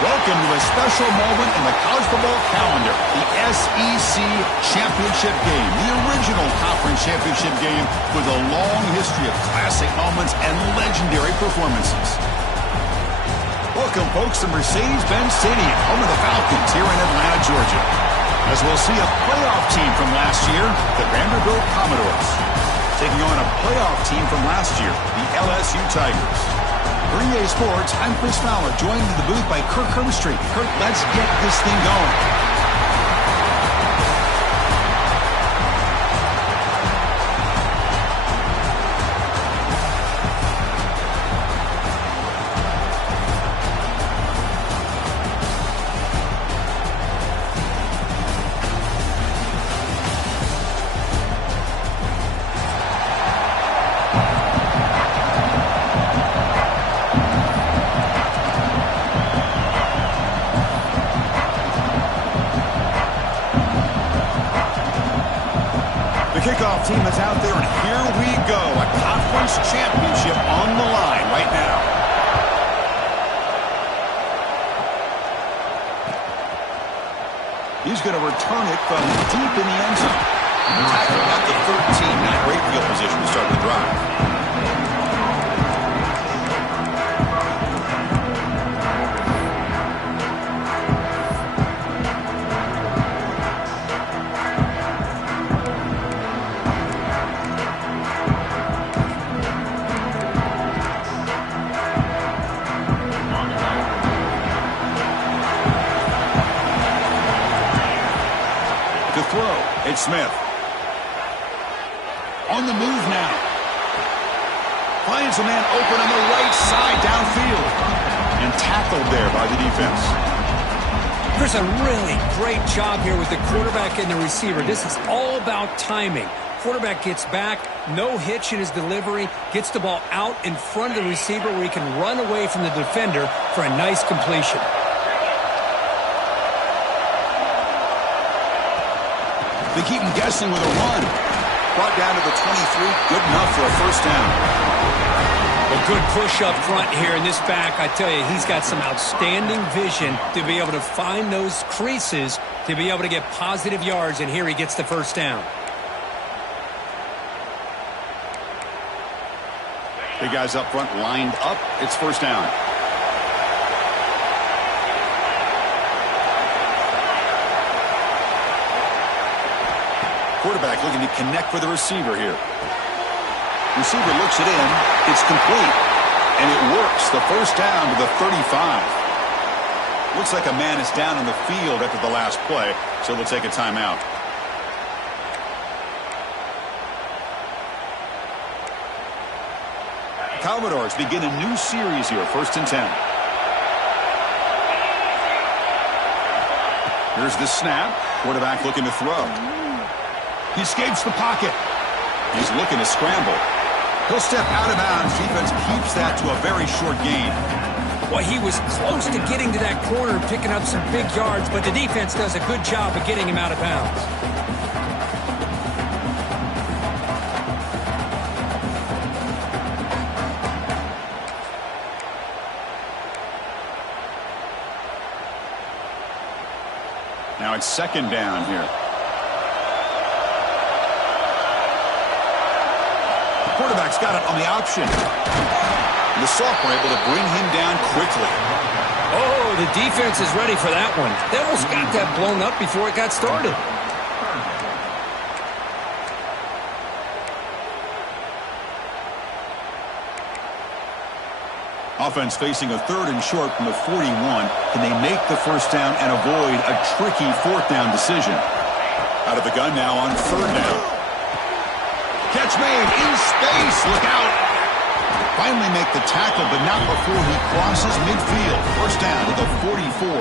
Welcome to a special moment in the college football calendar, the SEC Championship Game, the original conference championship game with a long history of classic moments and legendary performances. Welcome, folks, to Mercedes-Benz Stadium, home of the Falcons here in Atlanta, Georgia, as we'll see a playoff team from last year, the Vanderbilt Commodores, taking on a playoff team from last year, the LSU Tigers. For EA Sports, I'm Chris Fowler, joined in the booth by Kirk Herbstreit. Kirk, let's get this thing going. The kickoff team is out there, and here we go. A conference championship on the line right now. He's going to return it from deep in the end zone. Tackle at the 13. Not a great field position to start the drive. It's Smith. On the move now. Finds a man open on the right side downfield. And tackled there by the defense. There's a really great job here with the quarterback and the receiver. This is all about timing. Quarterback gets back, no hitch in his delivery, gets the ball out in front of the receiver where he can run away from the defender for a nice completion. They keep him guessing with a run. Brought down to the 23. Good enough for a first down. A good push up front here in this back. I tell you, he's got some outstanding vision to be able to find those creases, to be able to get positive yards, and here he gets the first down. The guys up front lined up. It's first down. Quarterback looking to connect with the receiver here. Receiver looks it in. It's complete. And it works. The first down to the 35. Looks like a man is down in the field after the last play, so they'll take a timeout. Commodores begin a new series here, 1st and 10. Here's the snap. Quarterback looking to throw. He escapes the pocket. He's looking to scramble. He'll step out of bounds. Defense keeps that to a very short gain. Well, he was close to getting to that corner and picking up some big yards, but the defense does a good job of getting him out of bounds. Now it's second down here. Quarterback's got it on the option. And the sophomore able to bring him down quickly. Oh, the defense is ready for that one. They almost got that blown up before it got started. Offense facing a 3rd and short from the 41. Can they make the first down and avoid a tricky 4th down decision? Out of the gun now on 3rd down. Catch made in space. Look out. Finally make the tackle, but not before he crosses midfield. First down to the 44.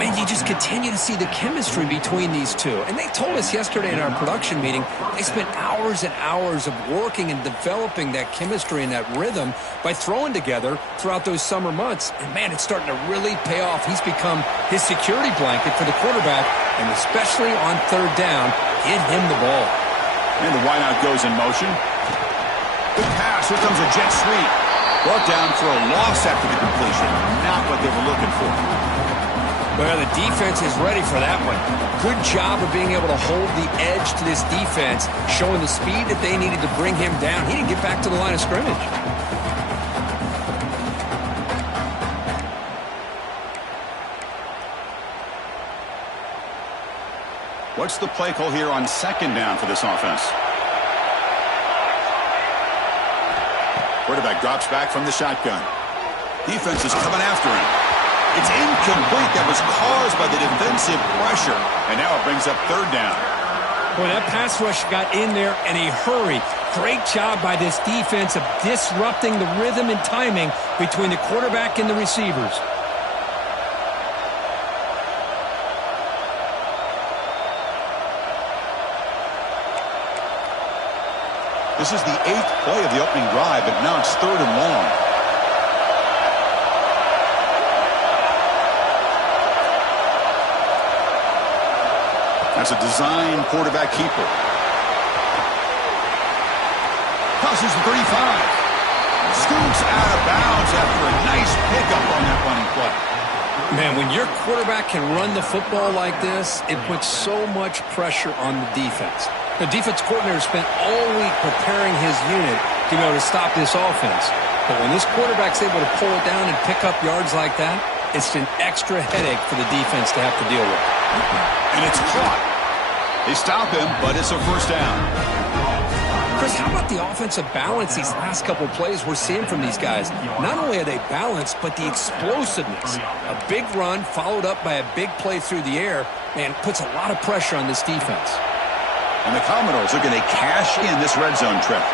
Man, you just continue to see the chemistry between these two. And they told us yesterday in our production meeting, they spent hours and hours of working and developing that chemistry and that rhythm by throwing together throughout those summer months. And, man, it's starting to really pay off. He's become his security blanket for the quarterback, and especially on 3rd down, give him the ball. And the wideout goes in motion. Good pass. Here comes a jet sweep. Brought down for a loss after the completion. Not what they were looking for. Well, the defense is ready for that one. Good job of being able to hold the edge to this defense, showing the speed that they needed to bring him down. He didn't get back to the line of scrimmage. What's the play call here on second down for this offense? Quarterback drops back from the shotgun. Defense is coming after him. It's incomplete. That was caused by the defensive pressure. And now it brings up third down. Boy, that pass rush got in there in a hurry. Great job by this defense of disrupting the rhythm and timing between the quarterback and the receivers. This is the 8th play of the opening drive, but now it's third and long. That's a design quarterback keeper. Crosses the 35. Scoots out of bounds after a nice pickup on that running play. Man, when your quarterback can run the football like this, it puts so much pressure on the defense. The defense coordinator spent all week preparing his unit to be able to stop this offense. But when this quarterback's able to pull it down and pick up yards like that, it's an extra headache for the defense to have to deal with. And it's caught. They stop him, but it's a first down. Chris, how about the offensive balance these last couple of plays we're seeing from these guys? Not only are they balanced, but the explosiveness. A big run followed up by a big play through the air, man, puts a lot of pressure on this defense. And the Commodores are going to cash in this red zone trip.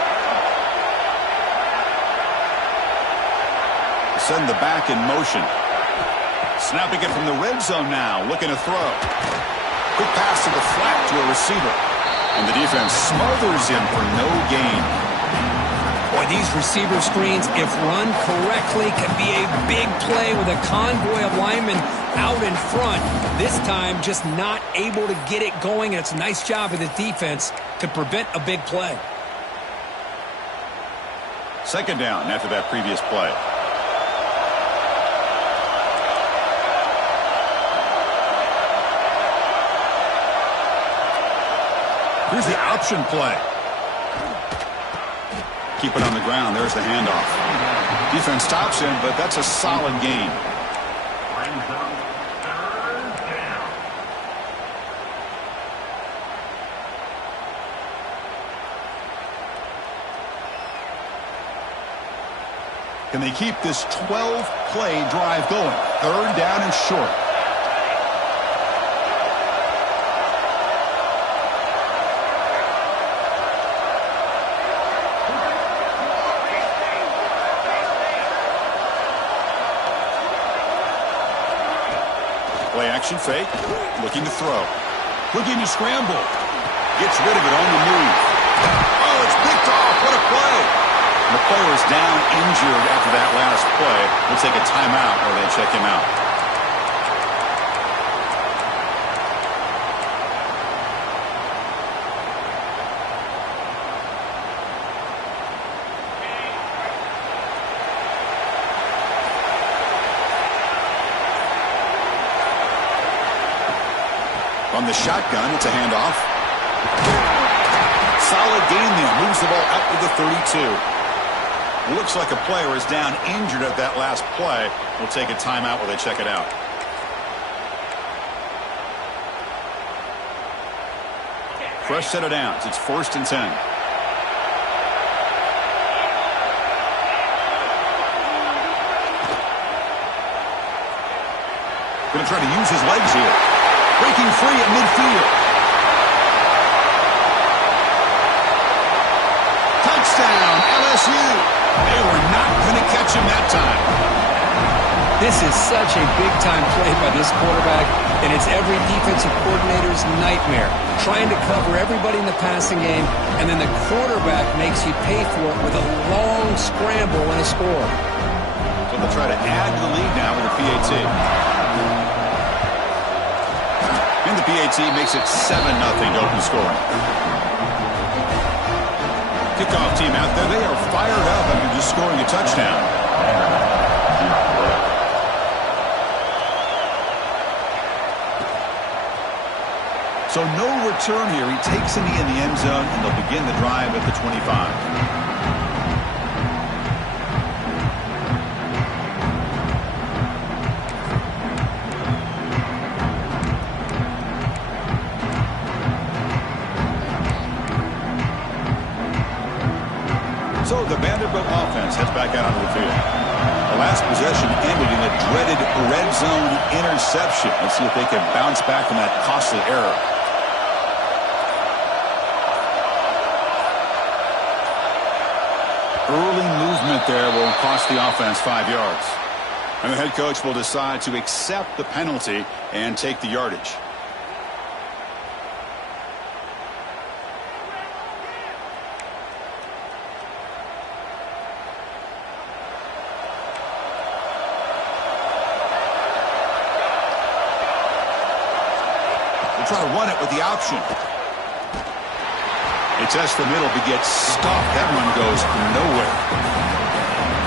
Send the back in motion. Snapping it from the red zone now, looking to throw. Quick pass to the flat to a receiver. And the defense smothers him for no gain. Boy, these receiver screens, if run correctly, can be a big play with a convoy of linemen out in front. This time, just not able to get it going, and it's a nice job of the defense to prevent a big play. Second down after that previous play. Here's the option play. Keep it on the ground. There's the handoff. Defense stops him, but that's a solid gain. Can they keep this 12-play drive going? Third down and short. Play action fake. Looking to throw. Looking to scramble. Gets rid of it on the move. Oh, it's picked off. What a play. The player is down injured after that last play. We'll take a timeout while they check him out. From the shotgun, it's a handoff. Solid gain there. Moves the ball out to the 32. Looks like a player is down injured at that last play. We'll take a timeout while they check it out. Fresh set of downs. It's 1st and 10. Going to try to use his legs here. Breaking free at midfield. Touchdown, LSU. They were not going to catch him that time. This is such a big-time play by this quarterback, and it's every defensive coordinator's nightmare. Trying to cover everybody in the passing game, and then the quarterback makes you pay for it with a long scramble and a score. So they'll try to add to the lead now with a PAT. And the PAT makes it 7-0 to open scoring. Kickoff team out there. They are fired up after just scoring a touchdown. So no return here. He takes a knee in the end zone, and they'll begin the drive at the 25. So the Vanderbilt offense heads back out onto the field. The last possession ended in a dreaded red zone interception. Let's see if they can bounce back from that costly error. Early movement there will cost the offense 5 yards. And the head coach will decide to accept the penalty and take the yardage. Try to run it with the option. It tests the middle, but gets stuffed. That run goes nowhere.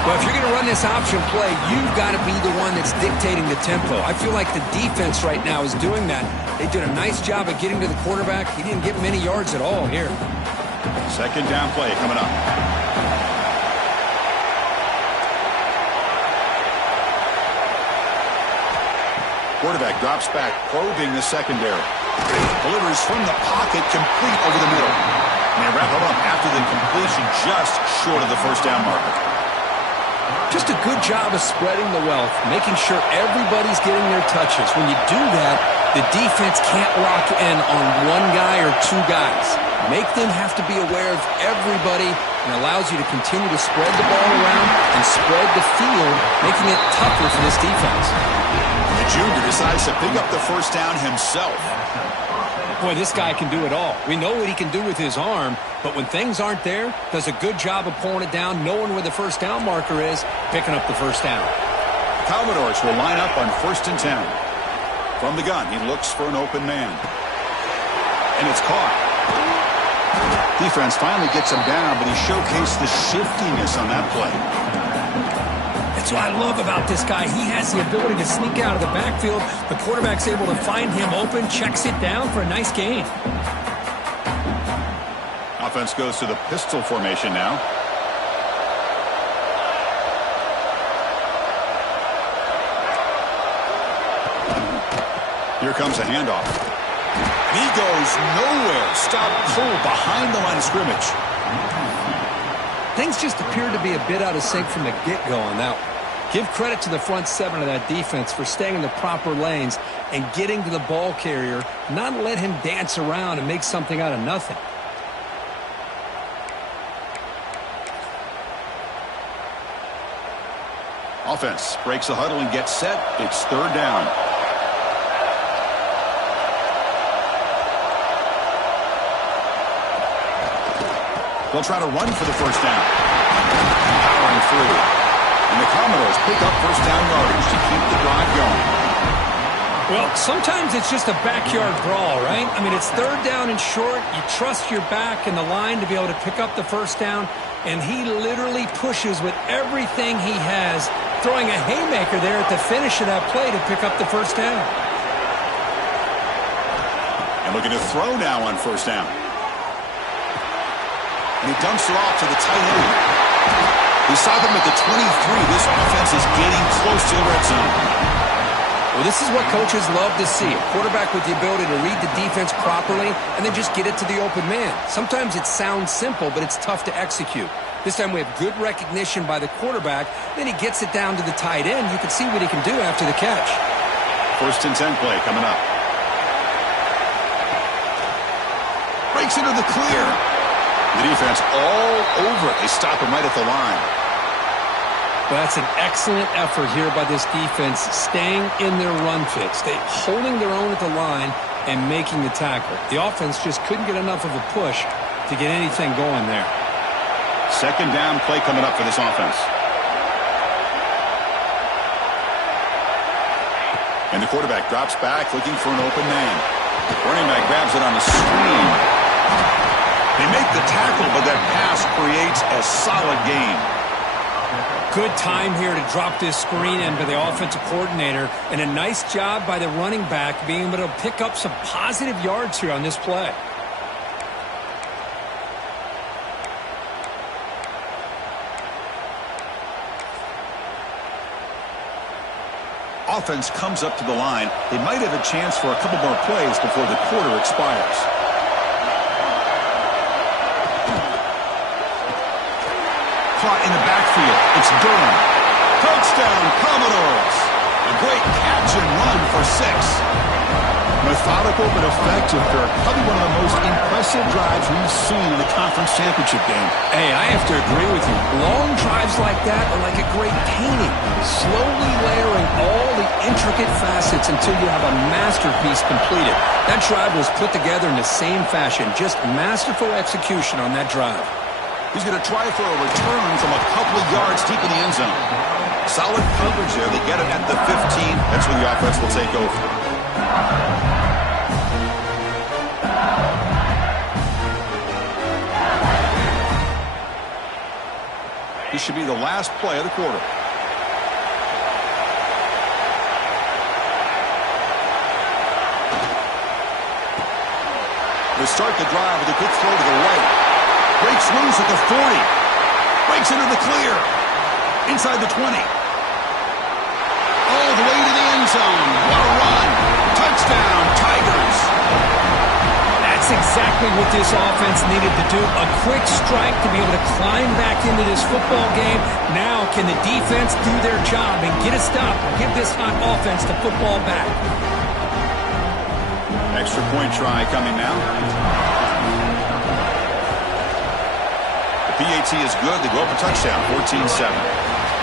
Well, if you're going to run this option play, you've got to be the one that's dictating the tempo. I feel like the defense right now is doing that. They did a nice job of getting to the quarterback. He didn't get many yards at all here. Second down play coming up. Quarterback drops back, probing the secondary. Delivers from the pocket, complete over the middle. And they wrap it up after the completion, just short of the first down marker. Just a good job of spreading the wealth, making sure everybody's getting their touches. When you do that, the defense can't lock in on one guy or two guys. Make them have to be aware of everybody, and allows you to continue to spread the ball around and spread the field, making it tougher for this defense. The junior decides to pick up the first down himself. Boy, this guy can do it all. We know what he can do with his arm, but when things aren't there, does a good job of pulling it down, knowing where the first down marker is, picking up the first down. Commodores will line up on 1st and 10. From the gun, he looks for an open man. And it's caught. Defense finally gets him down, but he showcased the shiftiness on that play. That's what I love about this guy. He has the ability to sneak out of the backfield. The quarterback's able to find him open, checks it down for a nice gain. Offense goes to the pistol formation now. Here comes a handoff. He goes nowhere. Stop cold behind the line of scrimmage. Things just appeared to be a bit out of sync from the get-go on that one. Give credit to the front seven of that defense for staying in the proper lanes and getting to the ball carrier, not let him dance around and make something out of nothing. Offense breaks the huddle and gets set. It's 3rd down. They'll try to run for the first down. Powering through. And the Commodores pick up first down yardage to keep the drive going. Well, sometimes it's just a backyard brawl, right? I mean, it's 3rd down and short. You trust your back and the line to be able to pick up the first down. And he literally pushes with everything he has, throwing a haymaker there at the finish of that play to pick up the first down. And looking to throw now on first down. And he dumps it off to the tight end. We saw them at the 23. This offense is getting close to the red zone. Well, this is what coaches love to see. A quarterback with the ability to read the defense properly and then just get it to the open man. Sometimes it sounds simple, but it's tough to execute. This time we have good recognition by the quarterback. Then he gets it down to the tight end. You can see what he can do after the catch. 1st and 10 play coming up. Breaks into the clear. The defense all over it. They stop him right at the line. Well, that's an excellent effort here by this defense, staying in their run fix. They holding their own at the line and making the tackle. The offense just couldn't get enough of a push to get anything going there. 2nd down play coming up for this offense. And the quarterback drops back looking for an open man. Running back grabs it on a screen. They make the tackle, but that pass creates a solid gain. Good time here to drop this screen in by the offensive coordinator, and a nice job by the running back being able to pick up some positive yards here on this play. Offense comes up to the line. They might have a chance for a couple more plays before the quarter expires. Caught in the backfield. It's Durham. Touchdown, Commodores. A great catch and run for 6. Methodical but effective, Kirk. Probably one of the most impressive drives we've seen in the conference championship game. Hey, I have to agree with you. Long drives like that are like a great painting, slowly layering all the intricate facets until you have a masterpiece completed. That drive was put together in the same fashion, just masterful execution on that drive. He's going to try for a return from a couple of yards deep in the end zone. Solid coverage there. They get it at the 15. That's where the offense will take over. This should be the last play of the quarter. They start the drive with a good throw to the right. Breaks loose at the 40. Breaks into the clear. Inside the 20. All the way to the end zone. What a run. Touchdown, Tigers. That's exactly what this offense needed to do. A quick strike to be able to climb back into this football game. Now can the defense do their job and get a stop and give this hot offense the football back? Extra point try coming now. The PAT is good. They go up a touchdown, 14-7.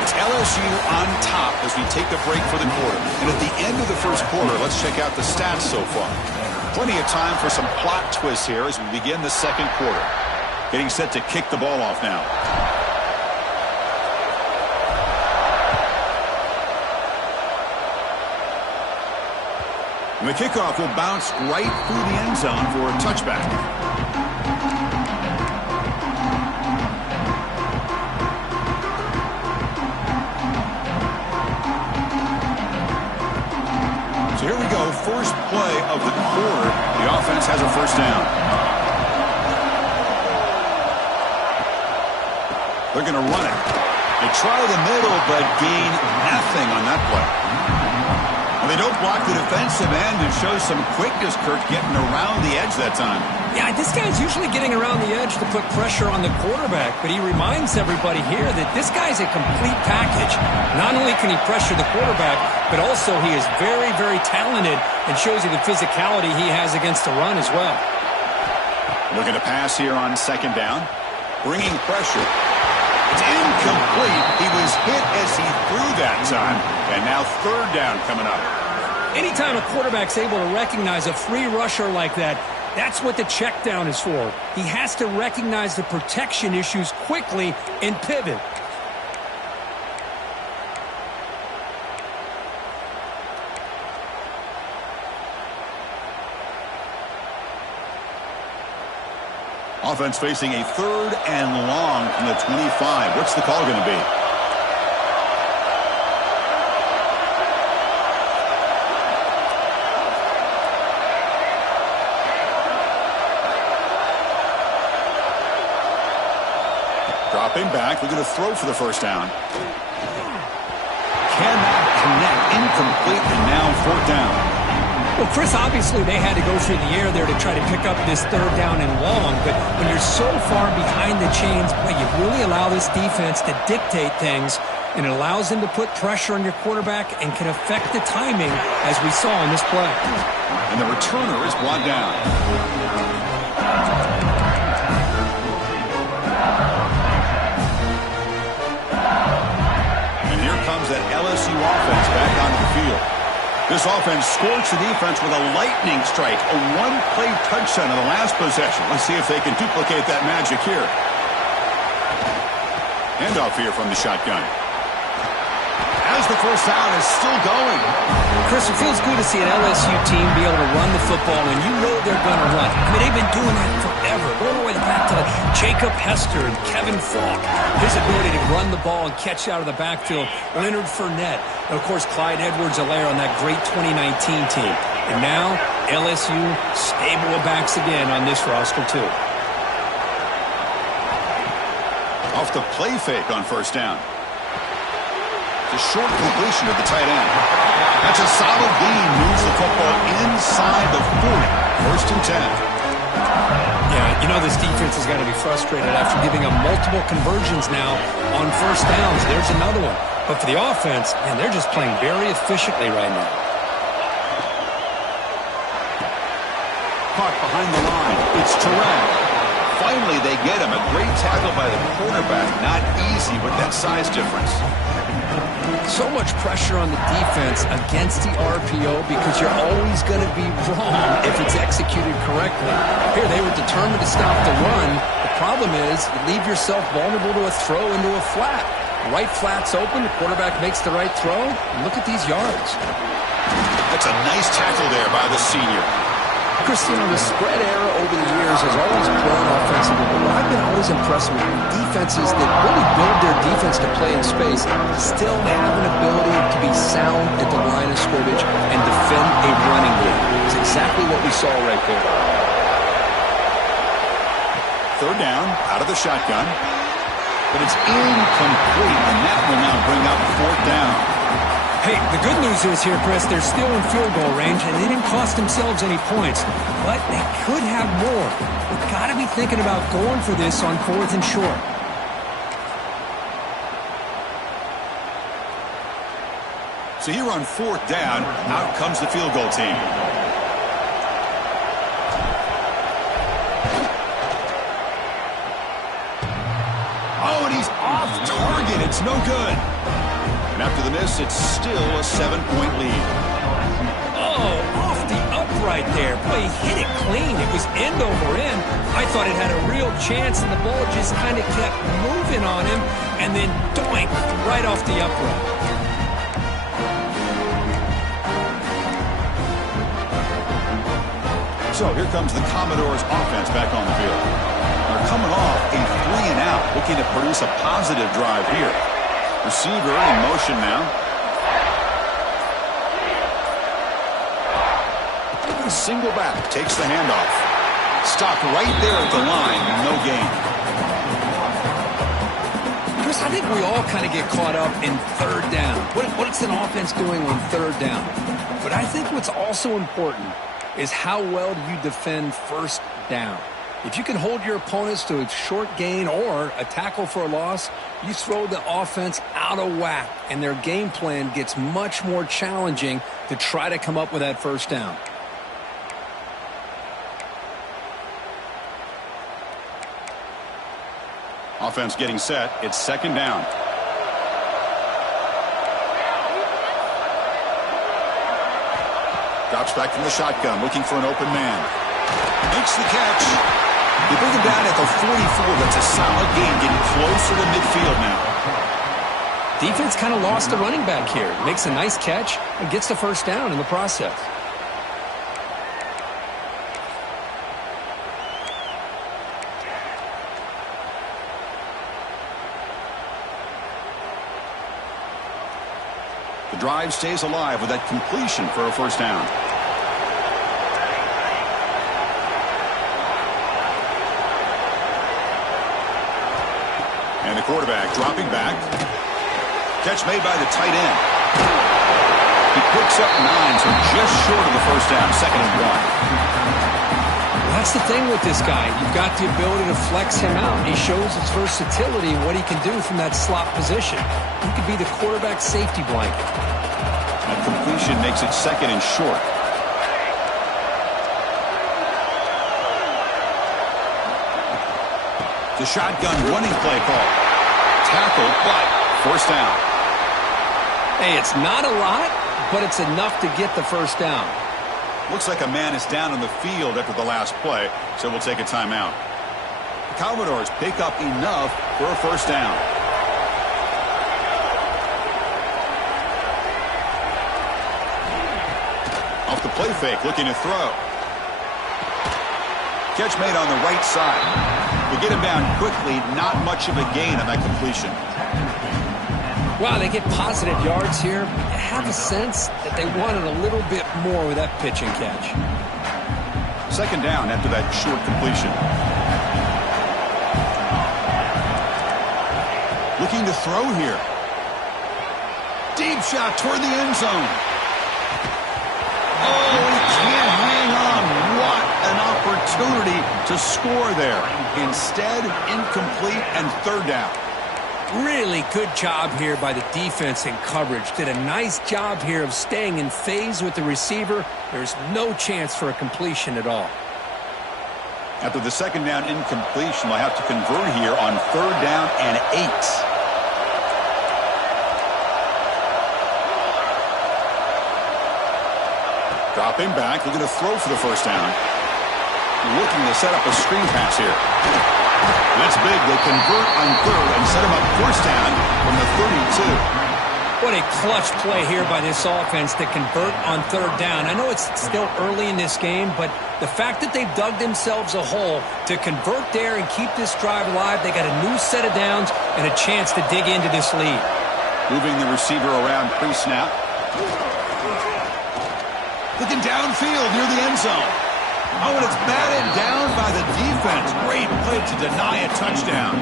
It's LSU on top as we take a break for the quarter. And at the end of the first quarter, let's check out the stats so far. Plenty of time for some plot twists here as we begin the second quarter. Getting set to kick the ball off now. And the kickoff will bounce right through the end zone for a touchback. So here we go, first play of the quarter. The offense has a first down. They're going to run it. They try the middle, but gain nothing on that play. Well, they don't block the defensive end and show some quickness, Kirk, getting around the edge that time. Yeah, this guy's usually getting around the edge to put pressure on the quarterback, but he reminds everybody here that this guy's a complete package. Not only can he pressure the quarterback, but also he is very, very talented and shows you the physicality he has against the run as well. Looking to pass here on second down. Bringing pressure. It's incomplete. He was hit as he threw that time. And now third down coming up. Anytime a quarterback's able to recognize a free rusher like that, that's what the check down is for. He has to recognize the protection issues quickly and pivot. Offense facing a third and long from the 25. What's the call going to be? Dropping back. They're going to throw for the first down. Cannot connect. Incomplete, and now fourth down. Well, Chris, obviously they had to go through the air there to try to pick up this third down and long, but when you're so far behind the chains, boy, you really allow this defense to dictate things, and it allows them to put pressure on your quarterback and can affect the timing, as we saw in this play. And the returner is brought down. And here comes that LSU offense back onto the field. This offense scorched the defense with a lightning strike, a one-play touchdown in the last possession. Let's see if they can duplicate that magic here. Handoff here from the shotgun. As the first down is still going. Chris, it feels good to see an LSU team be able to run the football when you know they're going to run. I mean, they've been doing that forever. Going all the way back to Jacob Hester and Kevin Falk. His ability to run the ball and catch out of the backfield. Leonard Fournette. And, of course, Clyde Edwards-Helaire on that great 2019 team. And now, LSU stable of backs again on this roster, too. Off the play fake on first down. The short completion of the tight end. That's a solid gain. Moves the football inside the 40. First and 10. Yeah, you know this defense has got to be frustrated after giving them multiple conversions now on first downs. There's another one. But for the offense, man, they're just playing very efficiently right now. Caught behind the line. It's Terrell. Finally, they get him. A great tackle by the quarterback. Not easy with that size difference. So much pressure on the defense against the RPO because you're always going to be wrong if it's executed correctly. Here, they were determined to stop the run. The problem is you leave yourself vulnerable to a throw into a flat. Right flat's open. The quarterback makes the right throw. And look at these yards. That's a nice tackle there by the senior. Christian, the spread era over the years has always grown offensively, but what I've been always impressed with defenses that really build their defense to play in space still have an ability to be sound at the line of scrimmage and defend a running game. It's exactly what we saw right there. Third down, out of the shotgun. But it's incomplete, and that will now bring up fourth down. Hey, the good news is here, Chris, they're still in field goal range, and they didn't cost themselves any points. But they could have more. We've got to be thinking about going for this on fourth and short. So here on fourth down, out comes the field goal team. Oh, and he's off target. It's no good. And after the miss, it's still a 7-point lead. Oh, off the upright there. Boy, he hit it clean. It was end over end. I thought it had a real chance, and the ball just kind of kept moving on him, and then doink, right off the upright. So here comes the Commodores offense back on the field. They're coming off a 3-and-out, looking to produce a positive drive here. Receiver in motion now. Single back, takes the handoff. Stopped right there at the line, no gain. Chris, I think we all kind of get caught up in third down. What's an offense doing on third down? But I think what's also important is how well do you defend first down. If you can hold your opponents to a short gain or a tackle for a loss, you throw the offense out of whack, and their game plan gets much more challenging to try to come up with that first down. Offense getting set. It's second down. Drops back from the shotgun, looking for an open man. Makes the catch. They bring him down at the 44. That's a solid gain, getting closer to midfield now. Defense kind of lost the running back here. Makes a nice catch and gets the first down in the process. The drive stays alive with that completion for a first down. And the quarterback dropping back. Catch made by the tight end. He picks up 9, so just short of the first down, second and 1. That's the thing with this guy. You've got the ability to flex him out. He shows his versatility and what he can do from that slot position. He could be the quarterback safety blanket. That completion makes it second and short. The shotgun running play call. Tackled, but first down. Hey, it's not a lot, but it's enough to get the first down. Looks like a man is down on the field after the last play, so we'll take a timeout. The Commodores pick up enough for a first down. Off the play fake, looking to throw. Catch made on the right side. They get him down quickly, not much of a gain on that completion. Wow, they get positive yards here. I have a sense that they wanted a little bit more with that pitch and catch. Second down after that short completion. Looking to throw here. Deep shot toward the end zone. Oh, he can't hang on. What an opportunity to score there. Instead, incomplete and third down. Really good job here by the defense in coverage. Did a nice job here of staying in phase with the receiver. There's no chance for a completion at all. After the second down incompletion, they'll have to convert here on third down and 8. Dropping back, looking to throw for the first down. Looking to set up a screen pass here. That's big. They convert on third and set him up first down from the 32. What a clutch play here by this offense to convert on third down. I know it's still early in this game, but the fact that they've dug themselves a hole to convert there and keep this drive alive, they got a new set of downs and a chance to dig into this lead. Moving the receiver around pre-snap. Looking downfield near the end zone. Oh, and it's batted down by the defense. Great play to deny a touchdown.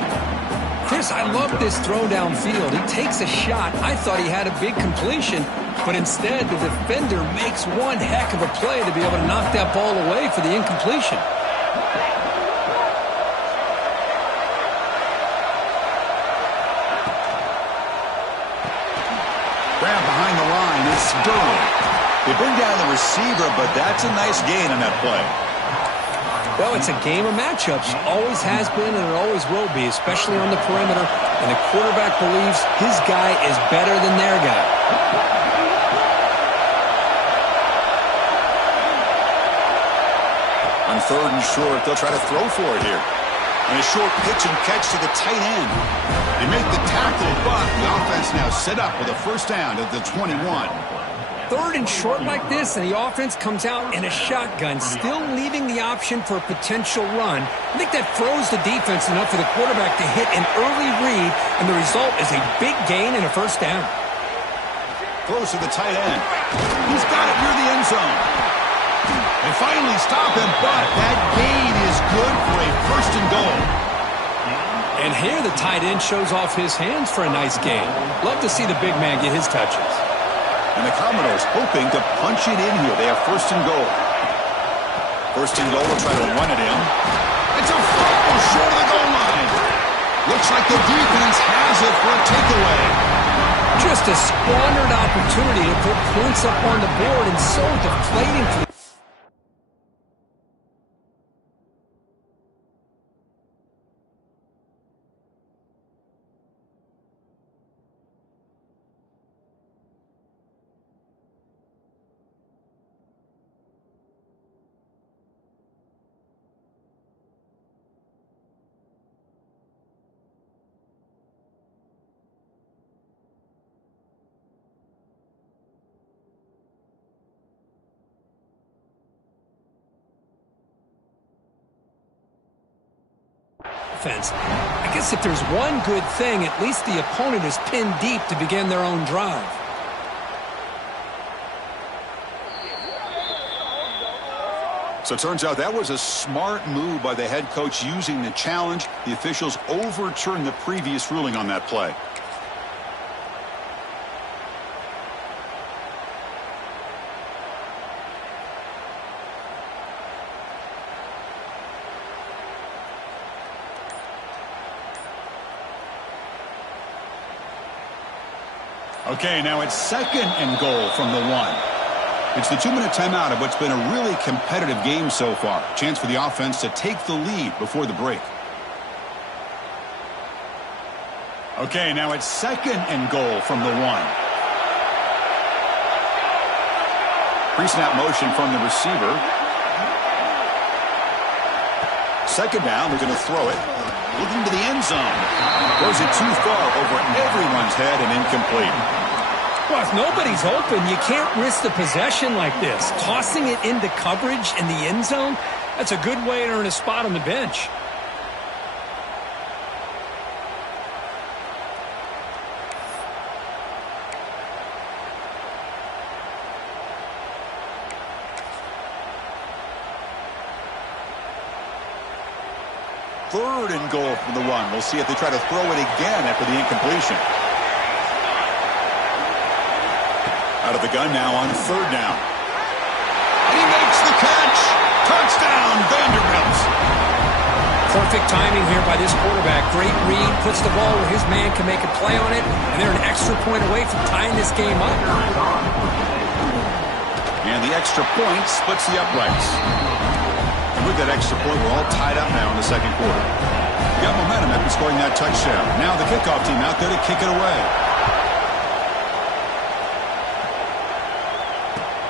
Chris, I love this throw downfield. He takes a shot. I thought he had a big completion, but instead the defender makes one heck of a play to be able to knock that ball away for the incompletion. Grab behind the line is Sterling. They bring down the receiver, but that's a nice gain on that play. Well, it's a game of matchups. Always has been and it always will be, especially on the perimeter. And the quarterback believes his guy is better than their guy. On third and short, they'll try to throw for it here. And a short pitch and catch to the tight end. They make the tackle, but the offense now set up with a first down at the 21. Third and short like this, and the offense comes out in a shotgun, still leaving the option for a potential run. I think that froze the defense enough for the quarterback to hit an early read, and the result is a big gain and a first down. Close to the tight end. He's got it near the end zone. They finally stop him, but that gain is good for a first and goal. And here the tight end shows off his hands for a nice gain. Love to see the big man get his touches. And the Commodores hoping to punch it in here. They have first and goal. First and goal, will try to run it in. It's a fumble short of the goal line. Looks like the defense has it for a takeaway. Just a squandered opportunity to put points up on the board and so deflating for the offense. I guess if there's one good thing, at least the opponent is pinned deep to begin their own drive. So it turns out that was a smart move by the head coach using the challenge. The officials overturned the previous ruling on that play. Okay, now it's second and goal from the 1. It's the 2-minute timeout of what's been a really competitive game so far. Chance for the offense to take the lead before the break. Okay, now it's second and goal from the 1. Pre-snap motion from the receiver. Second down, they're going to throw it. Looking to the end zone. Throws it too far over everyone's head and incomplete. Well, if nobody's open, you can't risk the possession like this. Tossing it into coverage in the end zone, that's a good way to earn a spot on the bench. 3rd and goal from the 1. We'll see if they try to throw it again after the incompletion. Out of the gun now on 3rd down. And he makes the catch. Touchdown, Vanderbilt. Perfect timing here by this quarterback. Great read, puts the ball where his man can make a play on it, and they're an extra point away from tying this game up. And the extra point splits the uprights. And with that extra point, we're all tied up now in the 2nd quarter. We got momentum after scoring that touchdown. Now the kickoff team out there to kick it away.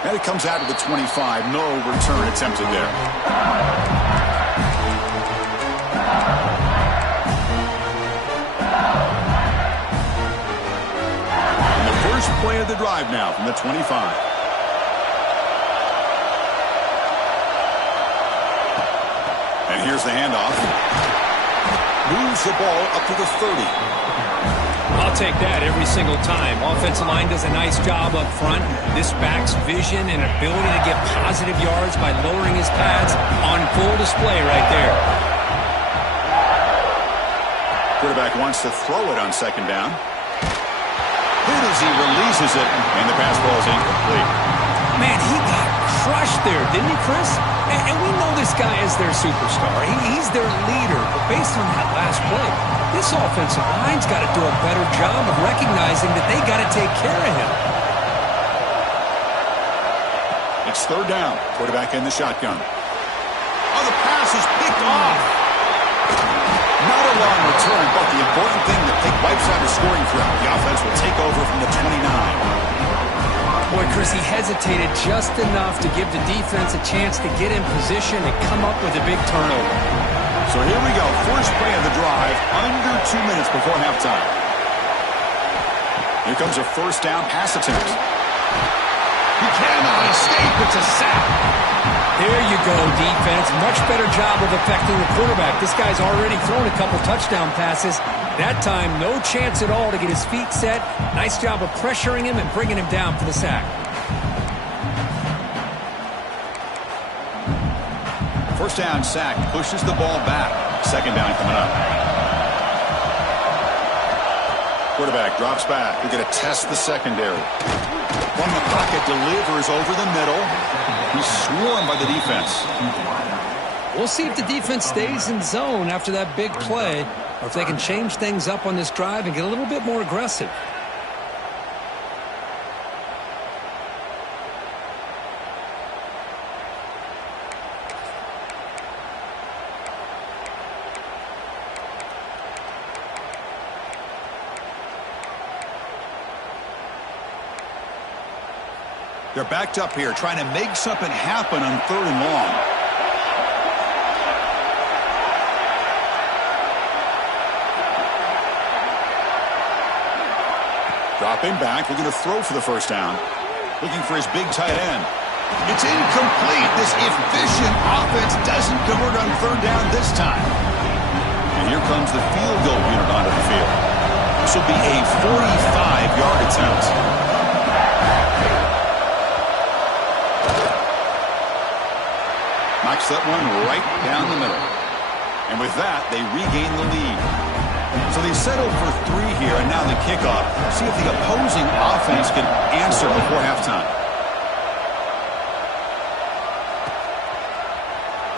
And it comes out to the 25. No return attempted there. And the first play of the drive now from the 25. And here's the handoff. Moves the ball up to the 30. I'll take that every single time. Offensive line does a nice job up front. This back's vision and ability to get positive yards by lowering his pads on full display right there. Quarterback wants to throw it on 2nd down. Good as he releases it, and the pass ball is incomplete. Man, he got crushed there, didn't he, Chris? And we know this guy is their superstar. He's their leader. But based on that last play, this offensive line's got to do a better job of recognizing that they got to take care of him. It's 3rd down. Quarterback in the shotgun. Oh, the pass is picked off. Not a long return, but the important thing that wipes out a scoring threat. The offense will take over from the 29. Boy, Chris, he hesitated just enough to give the defense a chance to get in position and come up with a big turnover. So here we go. First play of the drive, under 2 minutes before halftime. Here comes a 1st down pass attempt. He cannot escape. It's a sack. There you go, defense. Much better job of affecting the quarterback. This guy's already thrown a couple touchdown passes. That time, no chance at all to get his feet set. Nice job of pressuring him and bringing him down for the sack. First down sack pushes the ball back. 2nd down coming up. Quarterback drops back. They're going to test the secondary. From the pocket, delivers over the middle. He's swarmed by the defense. We'll see if the defense stays in zone after that big play, or if they can change things up on this drive and get a little bit more aggressive. They're backed up here, trying to make something happen on 3rd and long. Dropping back, looking to throw for the 1st down. Looking for his big tight end. It's incomplete. This efficient offense doesn't convert on 3rd down this time. And here comes the field goal unit onto the field. This will be a 45-yard attempt. Knocks that one right down the middle. And with that, they regain the lead. So they settle for 3 here, and now the kickoff. See if the opposing offense can answer before halftime.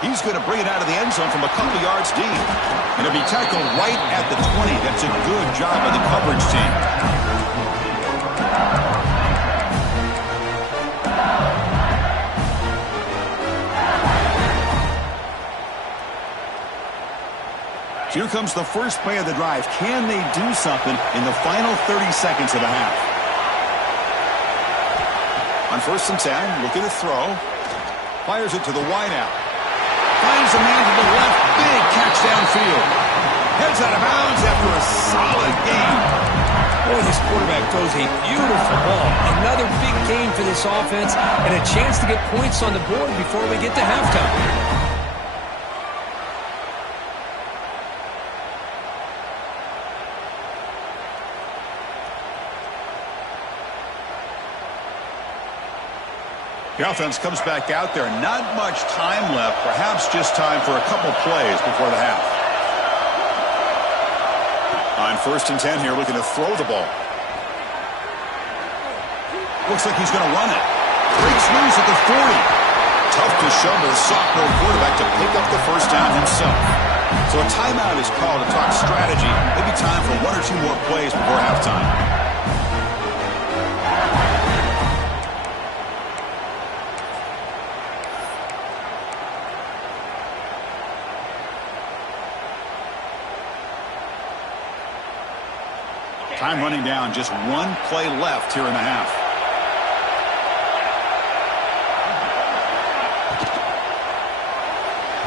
He's going to bring it out of the end zone from a couple yards deep. And it'll be tackled right at the 20. That's a good job by the coverage team. Here comes the first play of the drive. Can they do something in the final 30 seconds of the half? On 1st and 10, looking to throw. Fires it to the wideout. Finds a man to the left. Big catch downfield. Heads out of bounds after a solid game. Boy, this quarterback throws a beautiful ball. Another big game for this offense and a chance to get points on the board before we get to halftime. The offense comes back out there. Not much time left. Perhaps just time for a couple plays before the half. On 1st and 10 here, looking to throw the ball. Looks like he's going to run it. Breaks loose at the 40. Tough to show to the sophomore quarterback to pick up the first down himself. So a timeout is called to talk strategy. Maybe time for 1 or 2 more plays before halftime. Time running down, just 1 play left here in the half.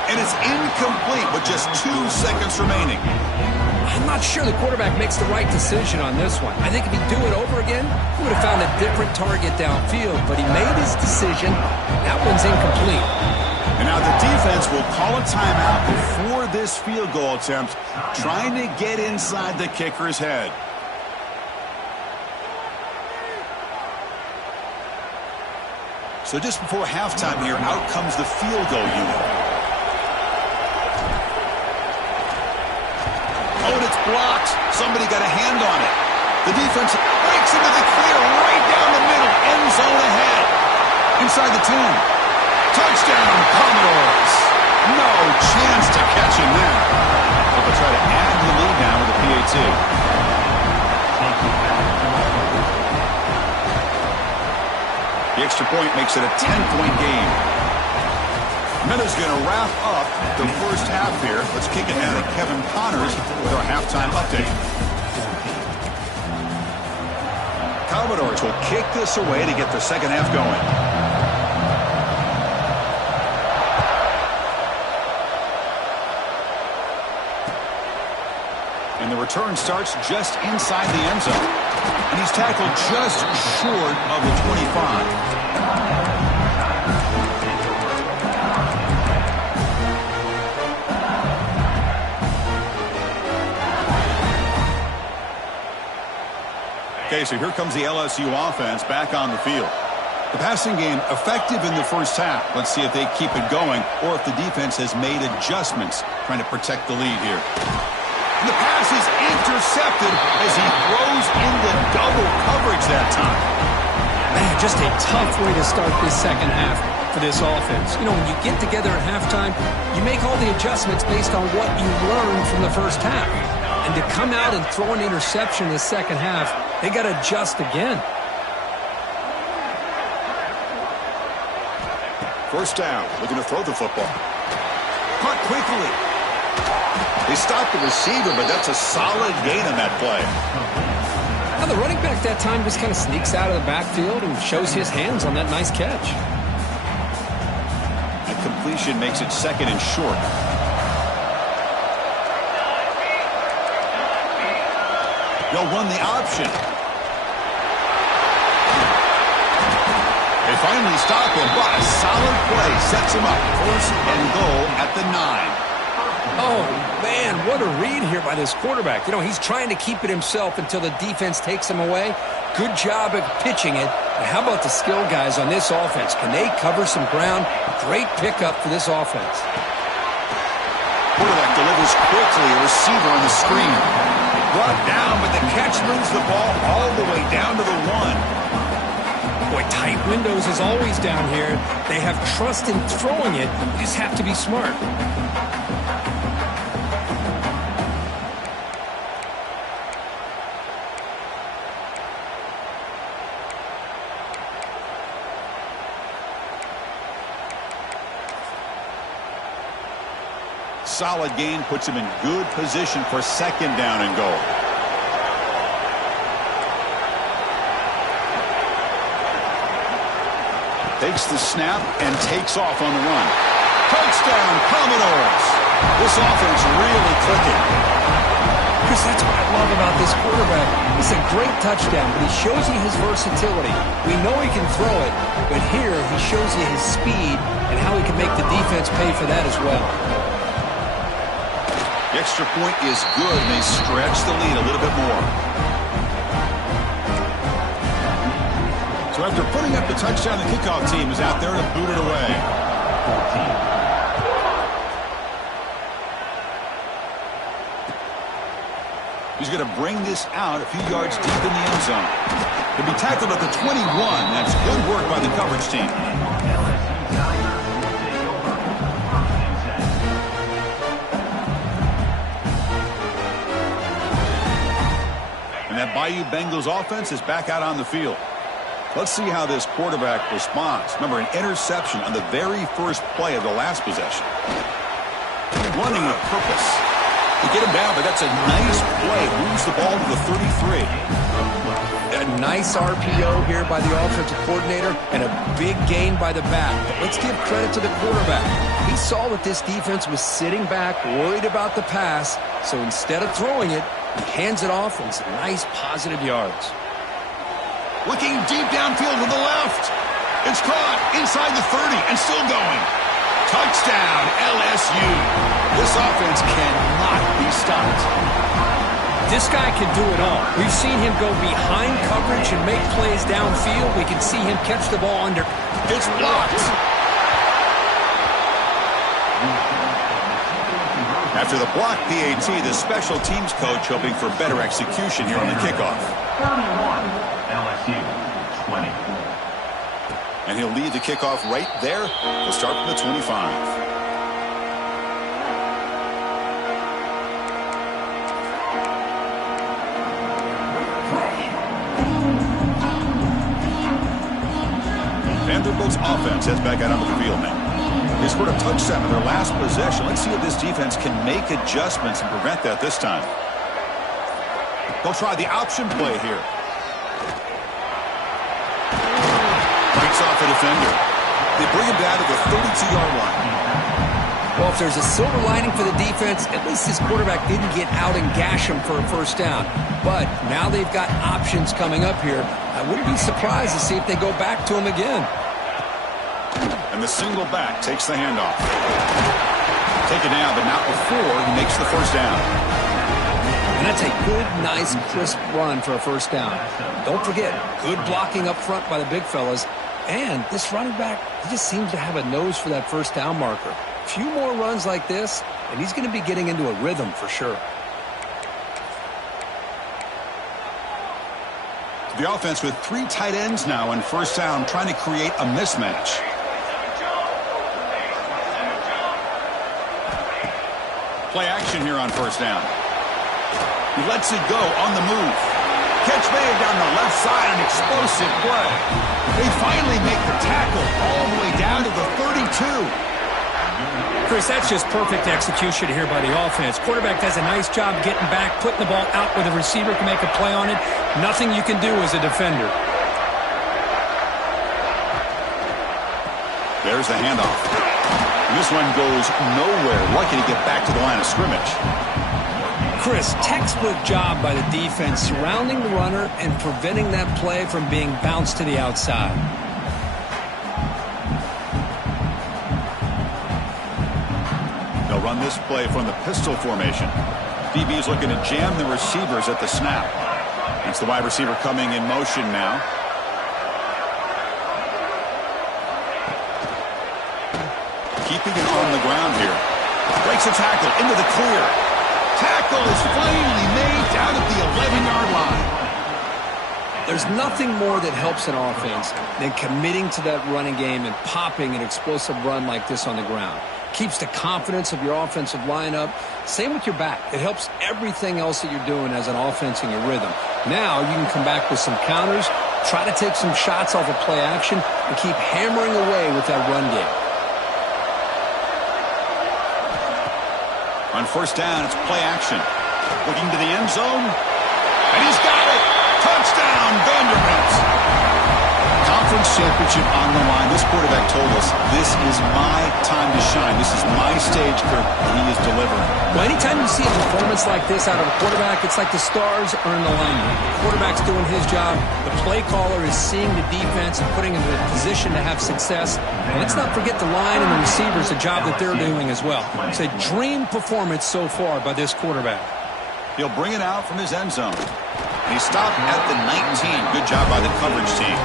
And it's incomplete with just 2 seconds remaining. I'm not sure the quarterback makes the right decision on this one. I think if he'd do it over again, he would have found a different target downfield, but he made his decision. That one's incomplete. And now the defense will call a timeout before this field goal attempt, trying to get inside the kicker's head. So just before halftime here, out comes the field goal unit. Oh, and it's blocked. Somebody got a hand on it. The defense breaks into the clear right down the middle. End zone ahead. Inside the 10. Touchdown, Commodores. No chance to catch him there. They'll try to add to the lead now with a PAT. The extra point makes it a 10-point game. Minnesot's going to wrap up the first half here. Let's kick it down to Kevin Connors with our halftime update. Commodores will kick this away to get the second half going. And the return starts just inside the end zone. And he's tackled just short of the 25. Okay, so here comes the LSU offense back on the field. The passing game effective in the first half. Let's see if they keep it going or if the defense has made adjustments trying to protect the lead here. The pass is intercepted as he throws into double coverage that time. Man, just a tough way to start this second half for this offense. You know, when you get together at halftime, you make all the adjustments based on what you learned from the first half. And to come out and throw an interception in the second half, they got to adjust again. First down, looking to throw the football. Caught quickly. They stopped the receiver, but that's a solid gain on that play. Now the running back that time just kind of sneaks out of the backfield and shows his hands on that nice catch. That completion makes it second and short. They'll run the option. They finally stop him, but a solid play sets him up. First and goal at the 9. Oh, man, what a read here by this quarterback. You know, he's trying to keep it himself until the defense takes him away. Good job of pitching it. But how about the skill guys on this offense? Can they cover some ground? Great pickup for this offense. Quarterback delivers quickly, a receiver on the screen. Brought down, but the catch moves the ball all the way down to the 1. Boy, tight windows is always down here. They have trust in throwing it. You just have to be smart. Solid gain puts him in good position for second down and goal. Takes the snap and takes off on the run. Touchdown, Commodores. This offense really clicking. Chris, that's what I love about this quarterback. It's a great touchdown, but he shows you his versatility. We know he can throw it, but here he shows you his speed and how he can make the defense pay for that as well. The extra point is good, and they stretch the lead a little bit more. So after putting up the touchdown, the kickoff team is out there to boot it away. He's going to bring this out a few yards deep in the end zone. He'll be tackled at the 21. That's good work by the coverage team. And that Bayou Bengals offense is back out on the field. Let's see how this quarterback responds. Remember, an interception on the very first play of the last possession. Running with purpose. They get him down, but that's a nice play. Moves the ball to the 33. A nice RPO here by the offensive coordinator and a big gain by the back. But let's give credit to the quarterback. He saw that this defense was sitting back, worried about the pass, so instead of throwing it, he hands it off and some nice positive yards. Looking deep downfield to the left. It's caught inside the 30 and still going. Touchdown, LSU. This offense cannot be stopped. This guy can do it all. We've seen him go behind coverage and make plays downfield. We can see him catch the ball under. It's blocked. After the block PAT, the special teams coach hoping for better execution here on the kickoff. 31, LSU, 20. And he'll lead the kickoff right there. He'll start from the 25. Vanderbilt's offense heads back out onto the field now. They scored a touchdown in their last possession. Let's see if this defense can make adjustments and prevent that this time. They'll try the option play here. Breaks off a defender. They bring him down to the 32-yard line. Well, if there's a silver lining for the defense, at least this quarterback didn't get out and gash him for a first down. But now they've got options coming up here. I wouldn't be surprised to see if they go back to him again. And the single back takes the handoff. Take it down, but not before he makes the first down. And that's a good, nice, crisp run for a first down. Don't forget, good blocking up front by the big fellas. And this running back, he just seems to have a nose for that first down marker. A few more runs like this, and he's going to be getting into a rhythm for sure. The offense with 3 tight ends now on first down, trying to create a mismatch. Play action here on first down. He lets it go on the move. Catch made down the left side, an explosive play. They finally make the tackle all the way down to the 32. Chris, that's just perfect execution here by the offense. Quarterback does a nice job getting back, putting the ball out where the receiver can make a play on it. Nothing you can do as a defender. There's the handoff. And this one goes nowhere. Lucky to get back to the line of scrimmage. Chris, textbook job by the defense surrounding the runner and preventing that play from being bounced to the outside. They'll run this play from the pistol formation. DB's looking to jam the receivers at the snap. That's the wide receiver coming in motion now. Keeping it on the ground here. Breaks a tackle into the clear. Tackle is finally made down at the 11-yard line. There's nothing more that helps an offense than committing to that running game and popping an explosive run like this on the ground. Keeps the confidence of your offensive lineup. Same with your back. It helps everything else that you're doing as an offense in your rhythm. Now you can come back with some counters, try to take some shots off of play action, and keep hammering away with that run game. On first down, it's play action. Looking to the end zone. And he's got it. Touchdown, Vanderbilt. Conference championship on the line. This quarterback told us, this is my time to shine. This is my stage, Kirk, and he is delivering. Well, anytime you see a performance like this out of a quarterback, it's like the stars are in alignment. The quarterback's doing his job. The play caller is seeing the defense and putting him in a position to have success. And let's not forget the line and the receivers, the job that they're doing as well. It's a dream performance so far by this quarterback. He'll bring it out from his end zone. And he stopped at the 19. Good job by the coverage team.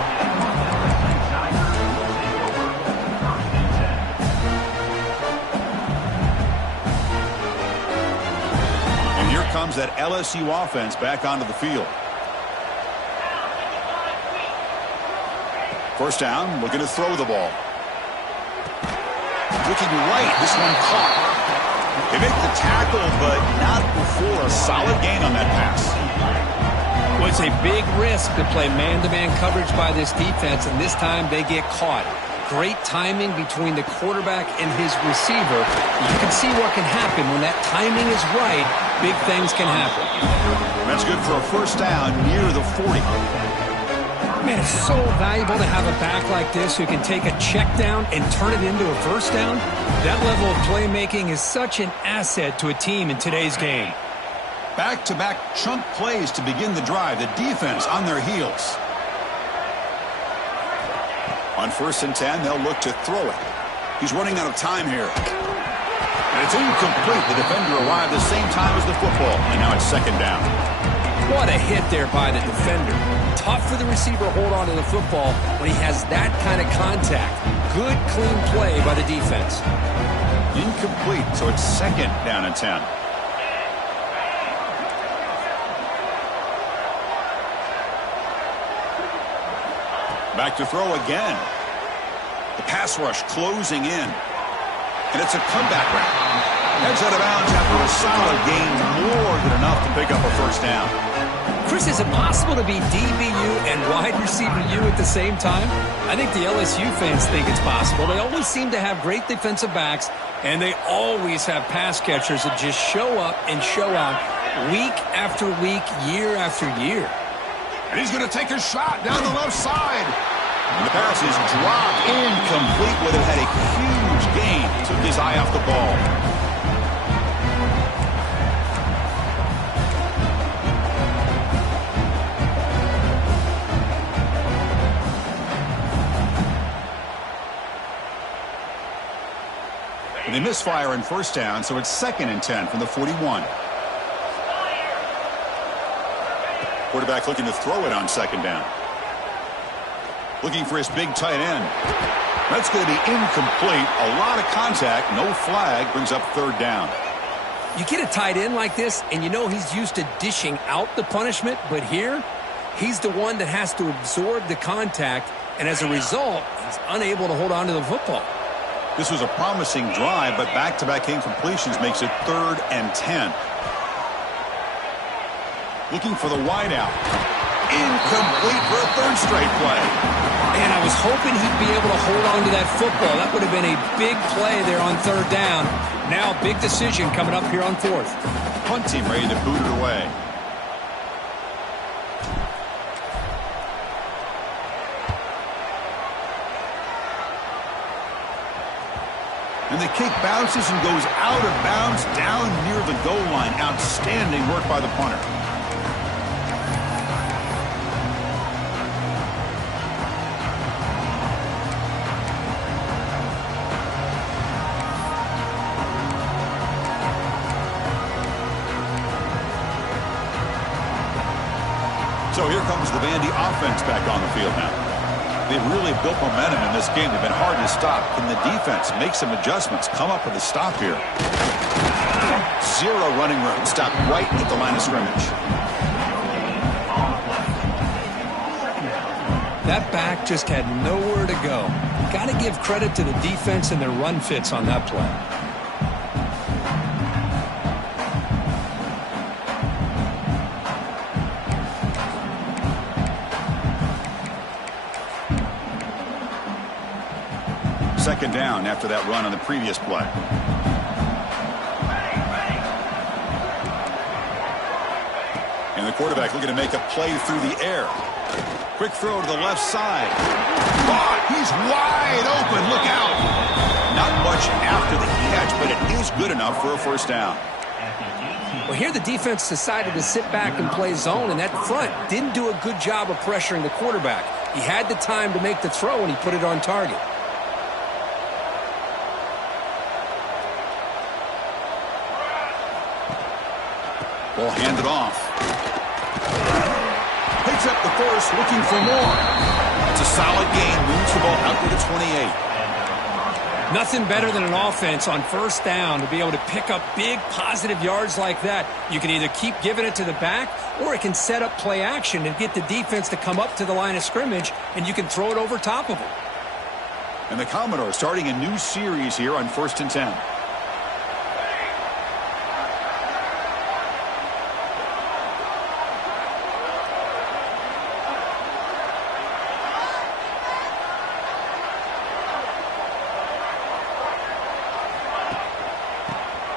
comes that LSU offense back onto the field. First down, looking to throw the ball. Looking right, this one caught. They make the tackle, but not before a solid gain on that pass. Well, it's a big risk to play man-to-man coverage by this defense, and this time they get caught. Great timing between the quarterback and his receiver. You can see what can happen when that timing is right. Big things can happen. That's good for a first down near the 40. Man, it's so valuable to have a back like this who can take a check down and turn it into a first down. That level of playmaking is such an asset to a team in today's game. Back-to-back chunk plays to begin the drive. The defense on their heels. On 1st and 10, they'll look to throw it. He's running out of time here. And it's incomplete. The defender arrived the same time as the football. And now it's 2nd down. What a hit there by the defender. Tough for the receiver to hold on to the football when he has that kind of contact. Good, clean play by the defense. Incomplete, so it's 2nd down and 10. Back to throw again. The pass rush closing in. And it's a comeback route. Heads out of bounds after a solid gain, more than enough to pick up a first down. Chris, is it possible to be DBU and wide receiver U at the same time? I think the LSU fans think it's possible. They always seem to have great defensive backs, and they always have pass catchers that just show up and show out week after week, year after year. And he's going to take a shot down the left side. And the pass is dropped. Incomplete. Would have had a huge gain. Took his eye off the ball. And they misfire on 1st down, so it's 2nd and 10 from the 41. Quarterback looking to throw it on 2nd down. Looking for his big tight end. That's going to be incomplete. A lot of contact. No flag. Brings up 3rd down. You get a tight end like this, and you know he's used to dishing out the punishment, but here, he's the one that has to absorb the contact, and as a result, he's unable to hold on to the football. This was a promising drive, but back-to-back incompletions makes it 3rd and 10. Looking for the wideout. Incomplete for a 3rd straight play. Man, I was hoping he'd be able to hold on to that football. That would have been a big play there on 3rd down. Now, big decision coming up here on 4th. Punt team ready to boot it away. And the kick bounces and goes out of bounds down near the goal line. Outstanding work by the punter. So here comes the Vandy offense back on the field now. They've really built momentum in this game. They've been hard to stop. Can the defense make some adjustments? Come up with a stop here. 0 running room. Stop right at the line of scrimmage. That back just had nowhere to go. Got to give credit to the defense and their run fits on that play. Second down after that run on the previous play. And the quarterback looking to make a play through the air. Quick throw to the left side. Caught. He's wide open. Look out. Not much after the catch, but it is good enough for a first down. Well, here the defense decided to sit back and play zone, and that front didn't do a good job of pressuring the quarterback. He had the time to make the throw, and he put it on target. Ball handed off. Picks up the first, looking for more. It's a solid gain, moves the ball out to the 28. Nothing better than an offense on first down to be able to pick up big positive yards like that. You can either keep giving it to the back, or it can set up play action and get the defense to come up to the line of scrimmage, and you can throw it over top of them. And the Commodores starting a new series here on 1st and 10.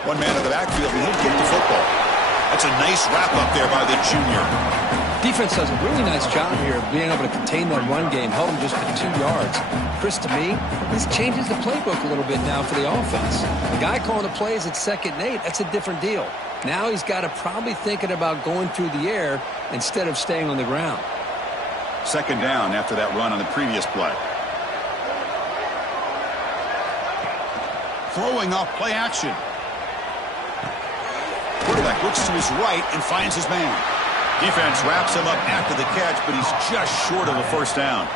One man in the backfield, and he'll get the football. That's a nice wrap-up there by the junior. Defense does a really nice job here of being able to contain that run game, held him just for 2 yards. Chris, to me, this changes the playbook a little bit now for the offense. The guy calling the plays at 2nd and 8, that's a different deal. Now he's got to probably thinking about going through the air instead of staying on the ground. 2nd down after that run on the previous play. Throwing off play action. Quarterback looks to his right and finds his man. Defense wraps him up after the catch, but he's just short of a 1st down.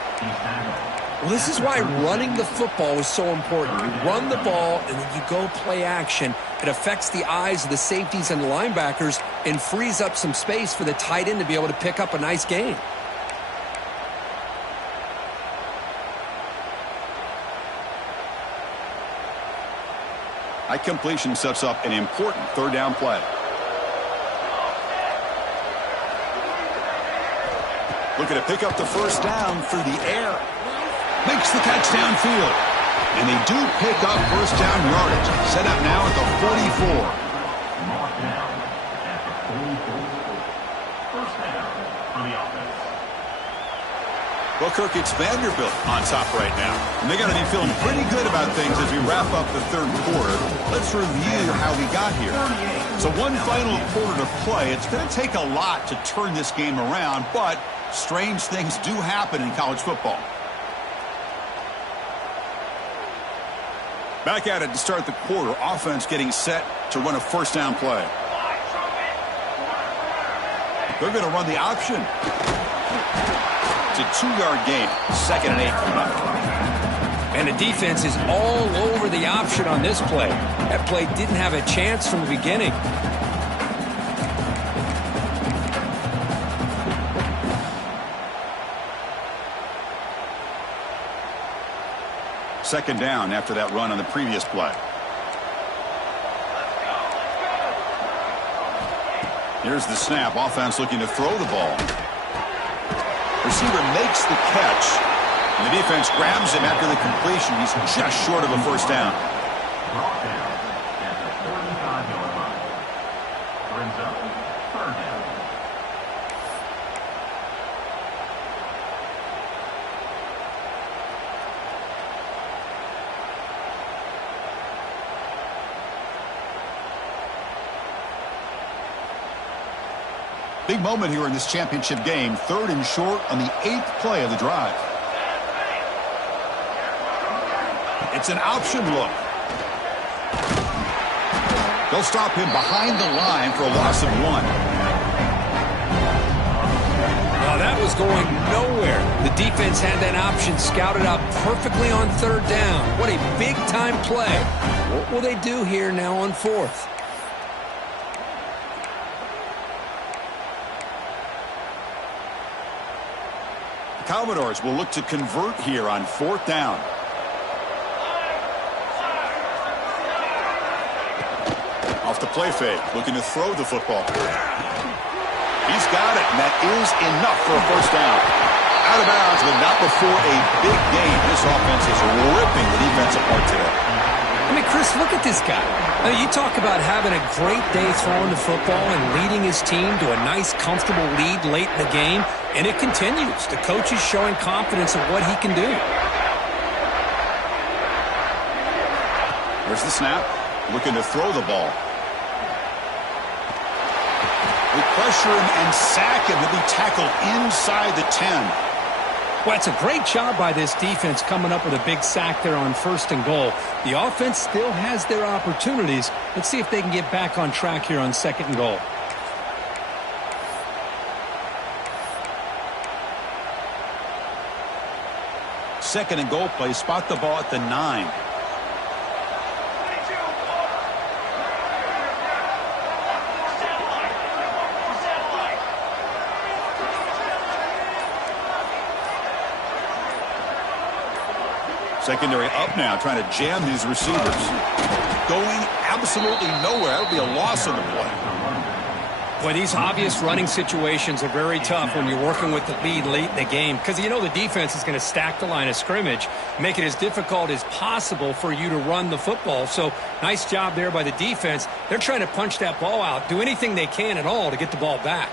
Well, this is why running the football is so important. You run the ball, and then you go play action. It affects the eyes of the safeties and the linebackers and frees up some space for the tight end to be able to pick up a nice gain. That completion sets up an important 3rd down play. Looking to pick up the 1st down through the air. Makes the catch downfield. And they do pick up 1st down yardage. Set up now at the 44. Marked down at the 44. 1st down for the offense. Well, Kirk, it's Vanderbilt on top right now. And they got to be feeling pretty good about things as we wrap up the 3rd quarter. Let's review how we got here. So one final quarter to play. It's going to take a lot to turn this game around, but strange things do happen in college football. Back at it to start the quarter. Offense getting set to run a 1st down play. They're going to run the option. It's a 2-yard gain. 2nd and 8 coming up. And the defense is all over the option on this play. That play didn't have a chance from the beginning. Second down after that run on the previous play. Here's the snap. Offense looking to throw the ball. Receiver makes the catch. And the defense grabs him after the completion. He's just short of a 1st down. Brought down at the 45-yard line. Brings up 3rd down. Big moment here in this championship game. 3rd and short on the 8th play of the drive. It's an option look. They'll stop him behind the line for a loss of 1. Now that was going nowhere. The defense had that option scouted out perfectly on 3rd down. What a big-time play. What will they do here now on 4th? Commodores will look to convert here on 4th down. Off the play fake, looking to throw the football. He's got it, and that is enough for a 1st down. Out of bounds, but not before a big gain. This offense is ripping the defense apart today. I mean, Chris, look at this guy. I mean, you talk about having a great day throwing the football and leading his team to a nice, comfortable lead late in the game, and it continues. The coach is showing confidence of what he can do. There's the snap. Looking to throw the ball. They pressure him and sack him. He'll be tackled inside the 10. Well, it's a great job by this defense coming up with a big sack there on 1st and goal. The offense still has their opportunities. Let's see if they can get back on track here on 2nd and goal. Second and goal play. Spot the ball at the 9. Secondary up now, trying to jam these receivers. Going absolutely nowhere. That would be a loss on the play. Well, these obvious running situations are very tough when you're working with the lead late in the game because you know the defense is going to stack the line of scrimmage, make it as difficult as possible for you to run the football. So nice job there by the defense. They're trying to punch that ball out, do anything they can at all to get the ball back.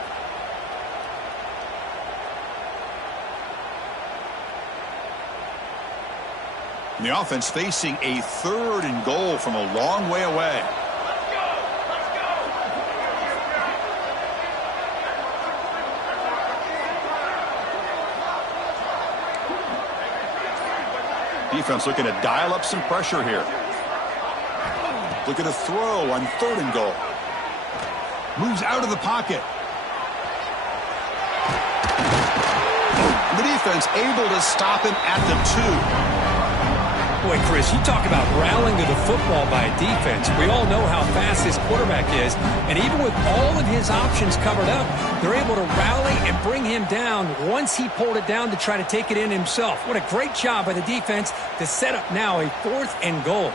And the offense facing a 3rd and goal from a long way away. Defense looking to dial up some pressure here. Looking to throw on 3rd and goal. Moves out of the pocket. The defense able to stop him at the 2. Boy, Chris, you talk about rallying to the football by a defense. We all know how fast this quarterback is, and even with all of his options covered up, they're able to rally and bring him down once he pulled it down to try to take it in himself. What a great job by the defense to set up now a 4th and goal.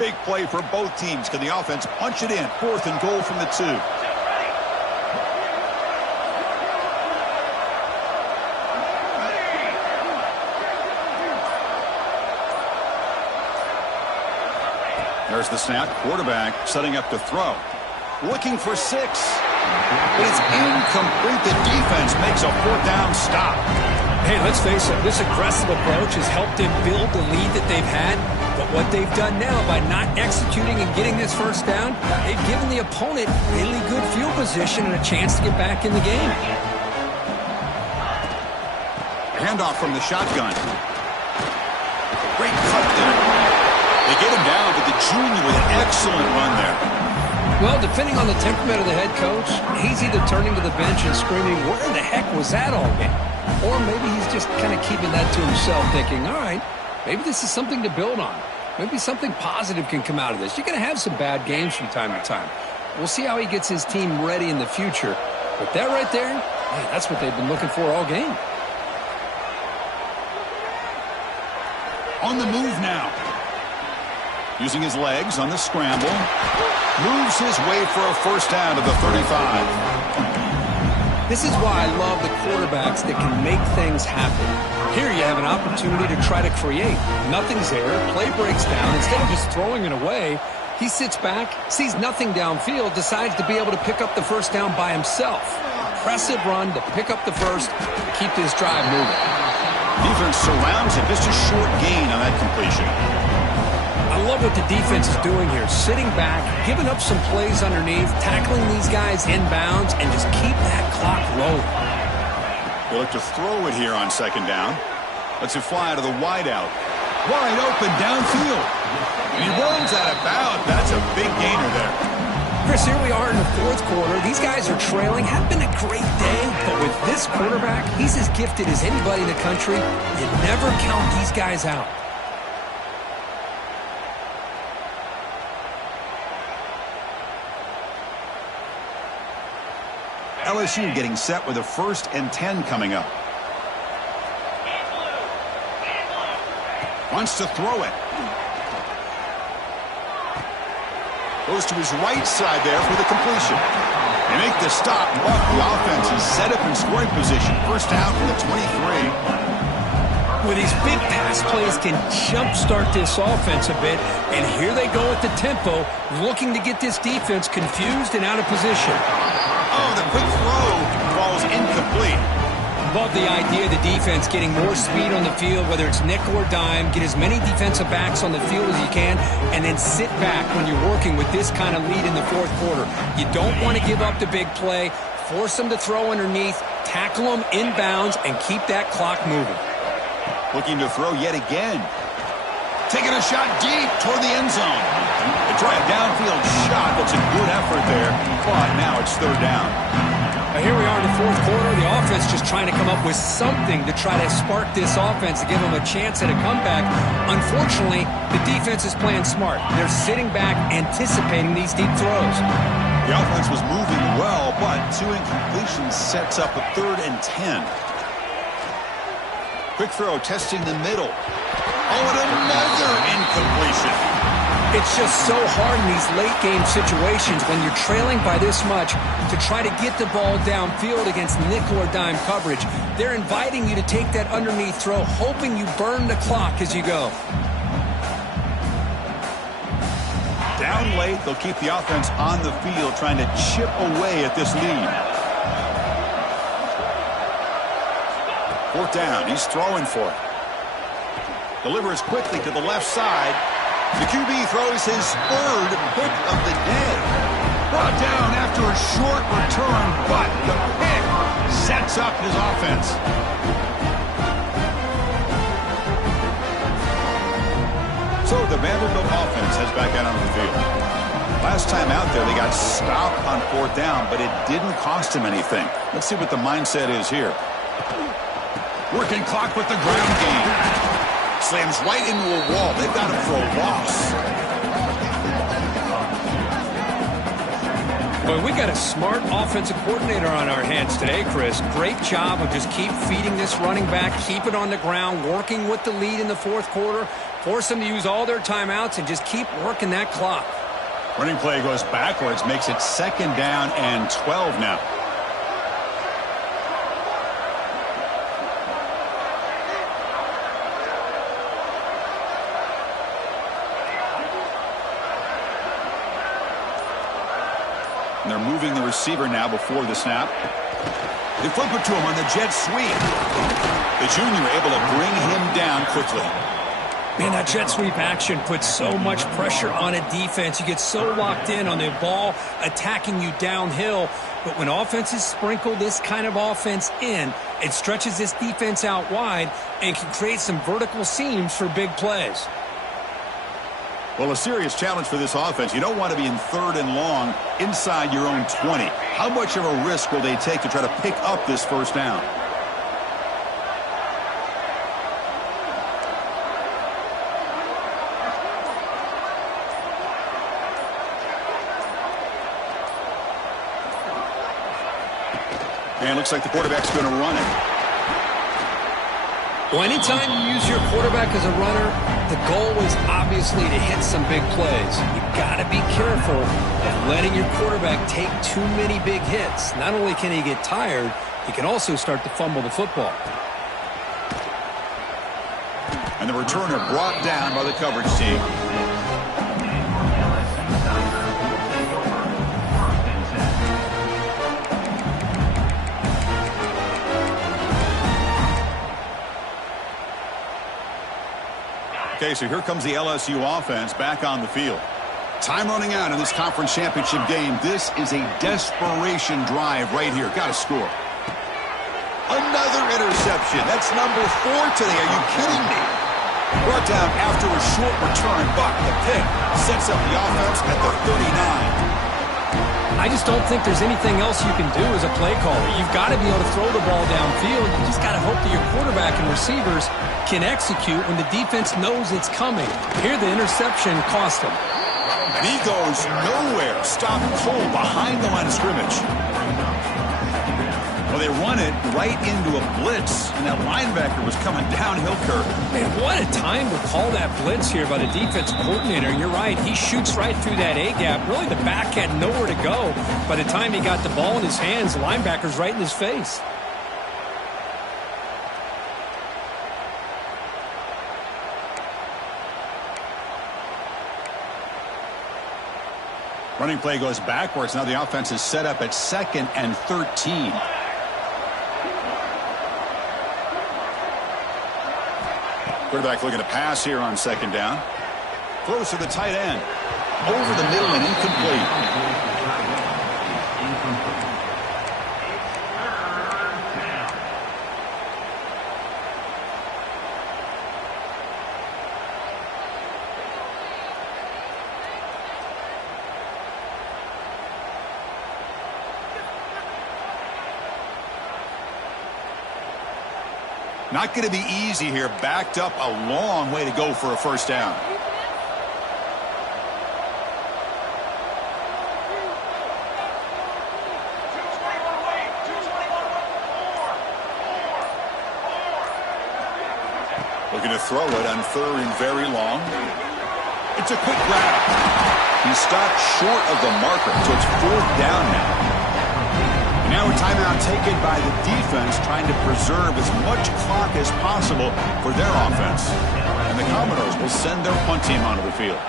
Big play for both teams. Can the offense punch it in? 4th and goal from the 2. There's the snap. Quarterback setting up to throw. Looking for 6. But it's incomplete. The defense makes a 4th down stop. Hey, let's face it, this aggressive approach has helped them build the lead that they've had. But what they've done now by not executing and getting this 1st down, they've given the opponent really good field position and a chance to get back in the game. Handoff from the shotgun. Great cut there. They get him down, but the junior with an excellent run there. Well, depending on the temperament of the head coach, he's either turning to the bench and screaming, where in the heck was that all game? Or maybe he's just kind of keeping that to himself, thinking, all right, maybe this is something to build on. Maybe something positive can come out of this. You're going to have some bad games from time to time. We'll see how he gets his team ready in the future. But that right there, man, that's what they've been looking for all game. On the move now. Using his legs on the scramble. Moves his way for a 1st down to the 35. This is why I love the quarterbacks that can make things happen. Here you have an opportunity to try to create. Nothing's there. Play breaks down. Instead of just throwing it away, he sits back, sees nothing downfield, decides to be able to pick up the 1st down by himself. Impressive run to pick up the 1st, to keep this drive moving. Defense surrounds him. Just a short gain on that completion. I love what the defense is doing here. Sitting back, giving up some plays underneath, tackling these guys inbounds, and just keep that clock rolling. They look to throw it here on 2nd down. Lets it fly out of the wideout. Wide open downfield. And he rolls out of bounds. That's a big gainer there. Chris, here we are in the 4th quarter. These guys are trailing. Had been a great day, but with this quarterback, he's as gifted as anybody in the country. You never count these guys out. LSU getting set with a 1st and 10 coming up. Wants to throw it. Goes to his right side there for the completion. They make the stop. But the offense is set up in scoring position. 1st down from the 23. Well, these big pass plays can jumpstart this offense a bit. And here they go at the tempo, looking to get this defense confused and out of position. Oh, the quick throw falls incomplete. Love the idea of the defense getting more speed on the field, whether it's nickel or dime, get as many defensive backs on the field as you can, and then sit back when you're working with this kind of lead in the 4th quarter. You don't want to give up the big play, force them to throw underneath, tackle them inbounds, and keep that clock moving. Looking to throw yet again. Taking a shot deep toward the end zone. They try a downfield shot. That's a good effort there. But now it's 3rd down. Now here we are in the 4th quarter. The offense just trying to come up with something to try to spark this offense to give them a chance at a comeback. Unfortunately, the defense is playing smart. They're sitting back, anticipating these deep throws. The offense was moving well, but 2 incompletions sets up a 3rd and 10. Quick throw, testing the middle. Oh, and another incompletion. It's just so hard in these late-game situations when you're trailing by this much to try to get the ball downfield against nickel or dime coverage. They're inviting you to take that underneath throw, hoping you burn the clock as you go. Down late, they'll keep the offense on the field, trying to chip away at this lead. 4th down, he's throwing for it. Delivers quickly to the left side. The QB throws his 3rd pick of the day. Brought down after a short return, but the pick sets up his offense. So the Vanderbilt offense heads back out on the field. Last time out there, they got stopped on 4th down, but it didn't cost him anything. Let's see what the mindset is here. Working clock with the ground game. Slams right into a wall. They've got him for a loss. Well, we got a smart offensive coordinator on our hands today, Chris. Great job of just keep feeding this running back, keep it on the ground, working with the lead in the 4th quarter, force them to use all their timeouts, and just keep working that clock. Running play goes backwards, makes it 2nd down and 12 now. And they're moving the receiver now before the snap. They flip it to him on the jet sweep. The junior able to bring him down quickly. Man, that jet sweep action puts so much pressure on a defense. You get so locked in on the ball attacking you downhill. But when offenses sprinkle this kind of offense in, it stretches this defense out wide and can create some vertical seams for big plays. Well, a serious challenge for this offense. You don't want to be in 3rd and long inside your own 20. How much of a risk will they take to try to pick up this 1st down? And looks like the quarterback's going to run it. Well, anytime you use your quarterback as a runner, the goal is obviously to hit some big plays. You've got to be careful of letting your quarterback take too many big hits. Not only can he get tired, he can also start to fumble the football. And the returner brought down by the coverage team. Okay, so here comes the LSU offense back on the field. Time running out in this conference championship game. This is a desperation drive right here. Got to score. Another interception. That's number 4 today. Are you kidding me? Brought down after a short return, but the pick sets up the offense at the 39. I just don't think there's anything else you can do as a play caller. You've got to be able to throw the ball downfield. You just got to hope that your quarterback and receivers can execute when the defense knows it's coming. Here, the interception cost him. And he goes nowhere. Stop cold behind the line of scrimmage. Well, they run it right into a blitz, and that linebacker was coming downhill curve. Man, what a time to call that blitz here by the defense coordinator. You're right. He shoots right through that A-gap. Really, the back had nowhere to go. By the time he got the ball in his hands, the linebacker's right in his face. Running play goes backwards. Now the offense is set up at 2nd and 13. Quarterback looking to pass here on 2nd down. Throws to the tight end. Over the middle and incomplete. Not going to be easy here. Backed up a long way to go for a 1st down. Looking to throw it on third and very long. It's a quick grab. He's stopped short of the marker, so it's fourth down now. And now a timeout taken by the defense, trying to preserve as much clock as possible for their offense. And the Commodores will send their punt team onto the field.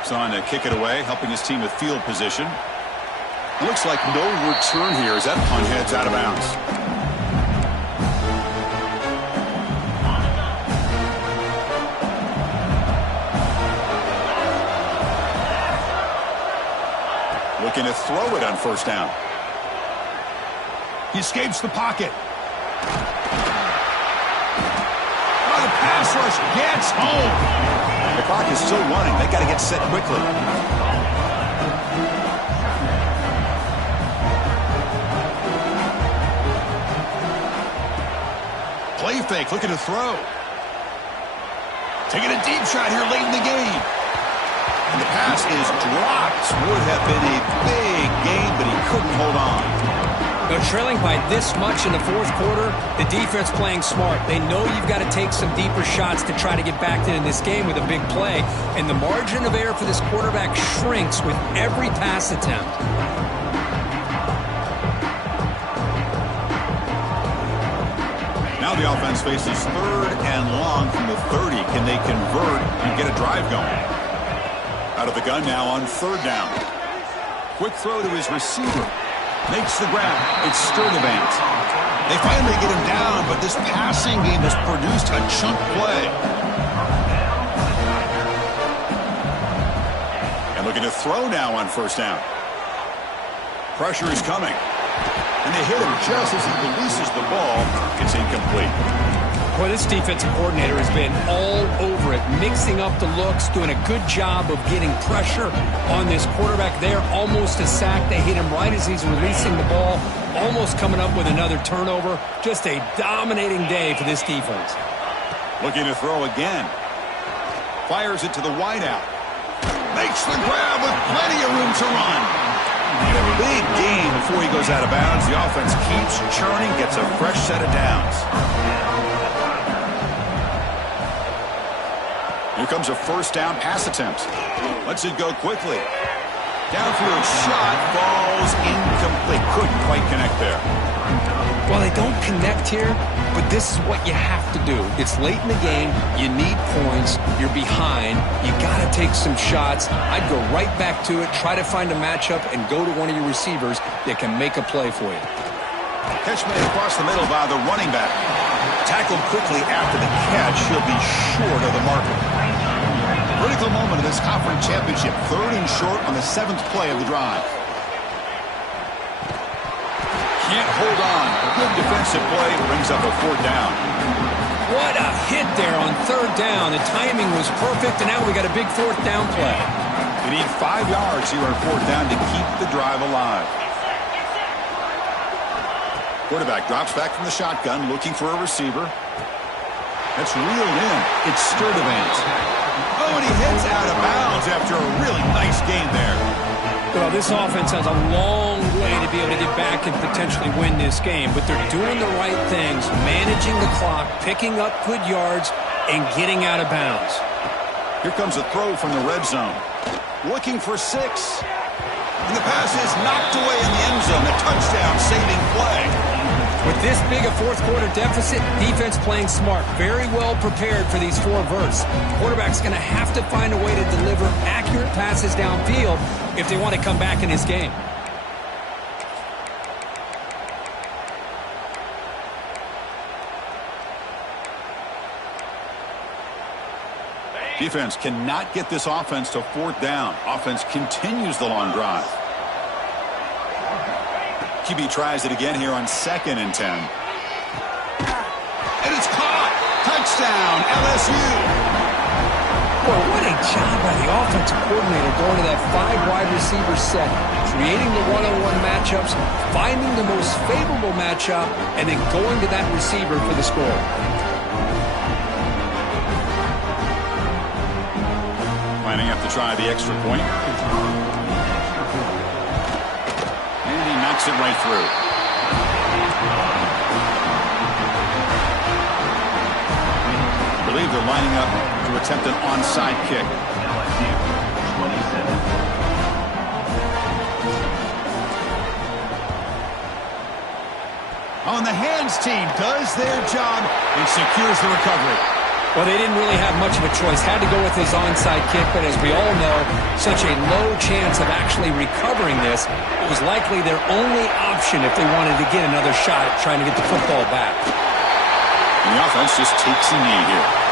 It's on to kick it away, helping his team with field position. Looks like no return here as that punt heads out of bounds. Looking to throw it on first down. He escapes the pocket. Oh, the pass rush gets home. The clock is still running. They got to get set quickly. Play fake, looking to throw. Taking a deep shot here late in the game. And the pass is dropped. Would have been a big game, but he couldn't hold on. They're trailing by this much in the fourth quarter. The defense playing smart. They know you've got to take some deeper shots to try to get back in this game with a big play. And the margin of error for this quarterback shrinks with every pass attempt. Now the offense faces third and long from the 30. Can they convert and get a drive going? Out of the gun now on third down. Quick throw to his receiver. Makes the grab. It's Sturdivant. They finally get him down, but this passing game has produced a chunk play. And looking to throw now on first down. Pressure is coming. And they hit him just as he releases the ball. It's incomplete. Boy, this defensive coordinator has been all over it, mixing up the looks, doing a good job of getting pressure on this quarterback there. Almost a sack. They hit him right as he's releasing the ball, almost coming up with another turnover. Just a dominating day for this defense. Looking to throw again. Fires it to the wideout. Makes the grab with plenty of room to run. And a big game before he goes out of bounds. The offense keeps churning, gets a fresh set of downs. Here comes a first down pass attempt. Lets it go quickly. Downfield shot falls incomplete. Couldn't quite connect there. Well, they don't connect here, but this is what you have to do. It's late in the game. You need points. You're behind. You got to take some shots. I'd go right back to it, try to find a matchup, and go to one of your receivers that can make a play for you. Catch made across the middle by the running back. Tackled quickly after the catch. He'll be short of the marker. Critical moment of this conference championship. Third and short on the 7th play of the drive. Can't hold on. Good defensive play brings up a fourth down. What a hit there on third down. The timing was perfect, and now we got a big fourth down play. They need 5 yards here on fourth down to keep the drive alive. Quarterback drops back from the shotgun, looking for a receiver. That's reeled in. It's Sturdivant. Oh, and he heads out of bounds after a really nice game there. Well, this offense has a long way to be able to get back and potentially win this game, but they're doing the right things, managing the clock, picking up good yards, and getting out of bounds. Here comes a throw from the red zone. Looking for 6. And the pass is knocked away in the end zone. A touchdown-saving play. With this big a fourth quarter deficit, defense playing smart, very well prepared for these 4 verts. Quarterback's going to have to find a way to deliver accurate passes downfield if they want to come back in this game. Defense cannot get this offense to fourth down. Offense continues the long drive. QB tries it again here on 2nd and 10. And it's caught. Touchdown, LSU. Well, what a job by the offensive coordinator going to that 5 wide receiver set, creating the one-on-one matchups, finding the most favorable matchup, and then going to that receiver for the score. Lining up to try the extra point. And he knocks it right through. believe they're lining up to attempt an onside kick. LSU, 27. On the hands team does their job and secures the recovery. Well, they didn't really have much of a choice. Had to go with his onside kick, but as we all know, such a low chance of actually recovering this. It was likely their only option if they wanted to get another shot at trying to get the football back. And the offense just takes a knee here.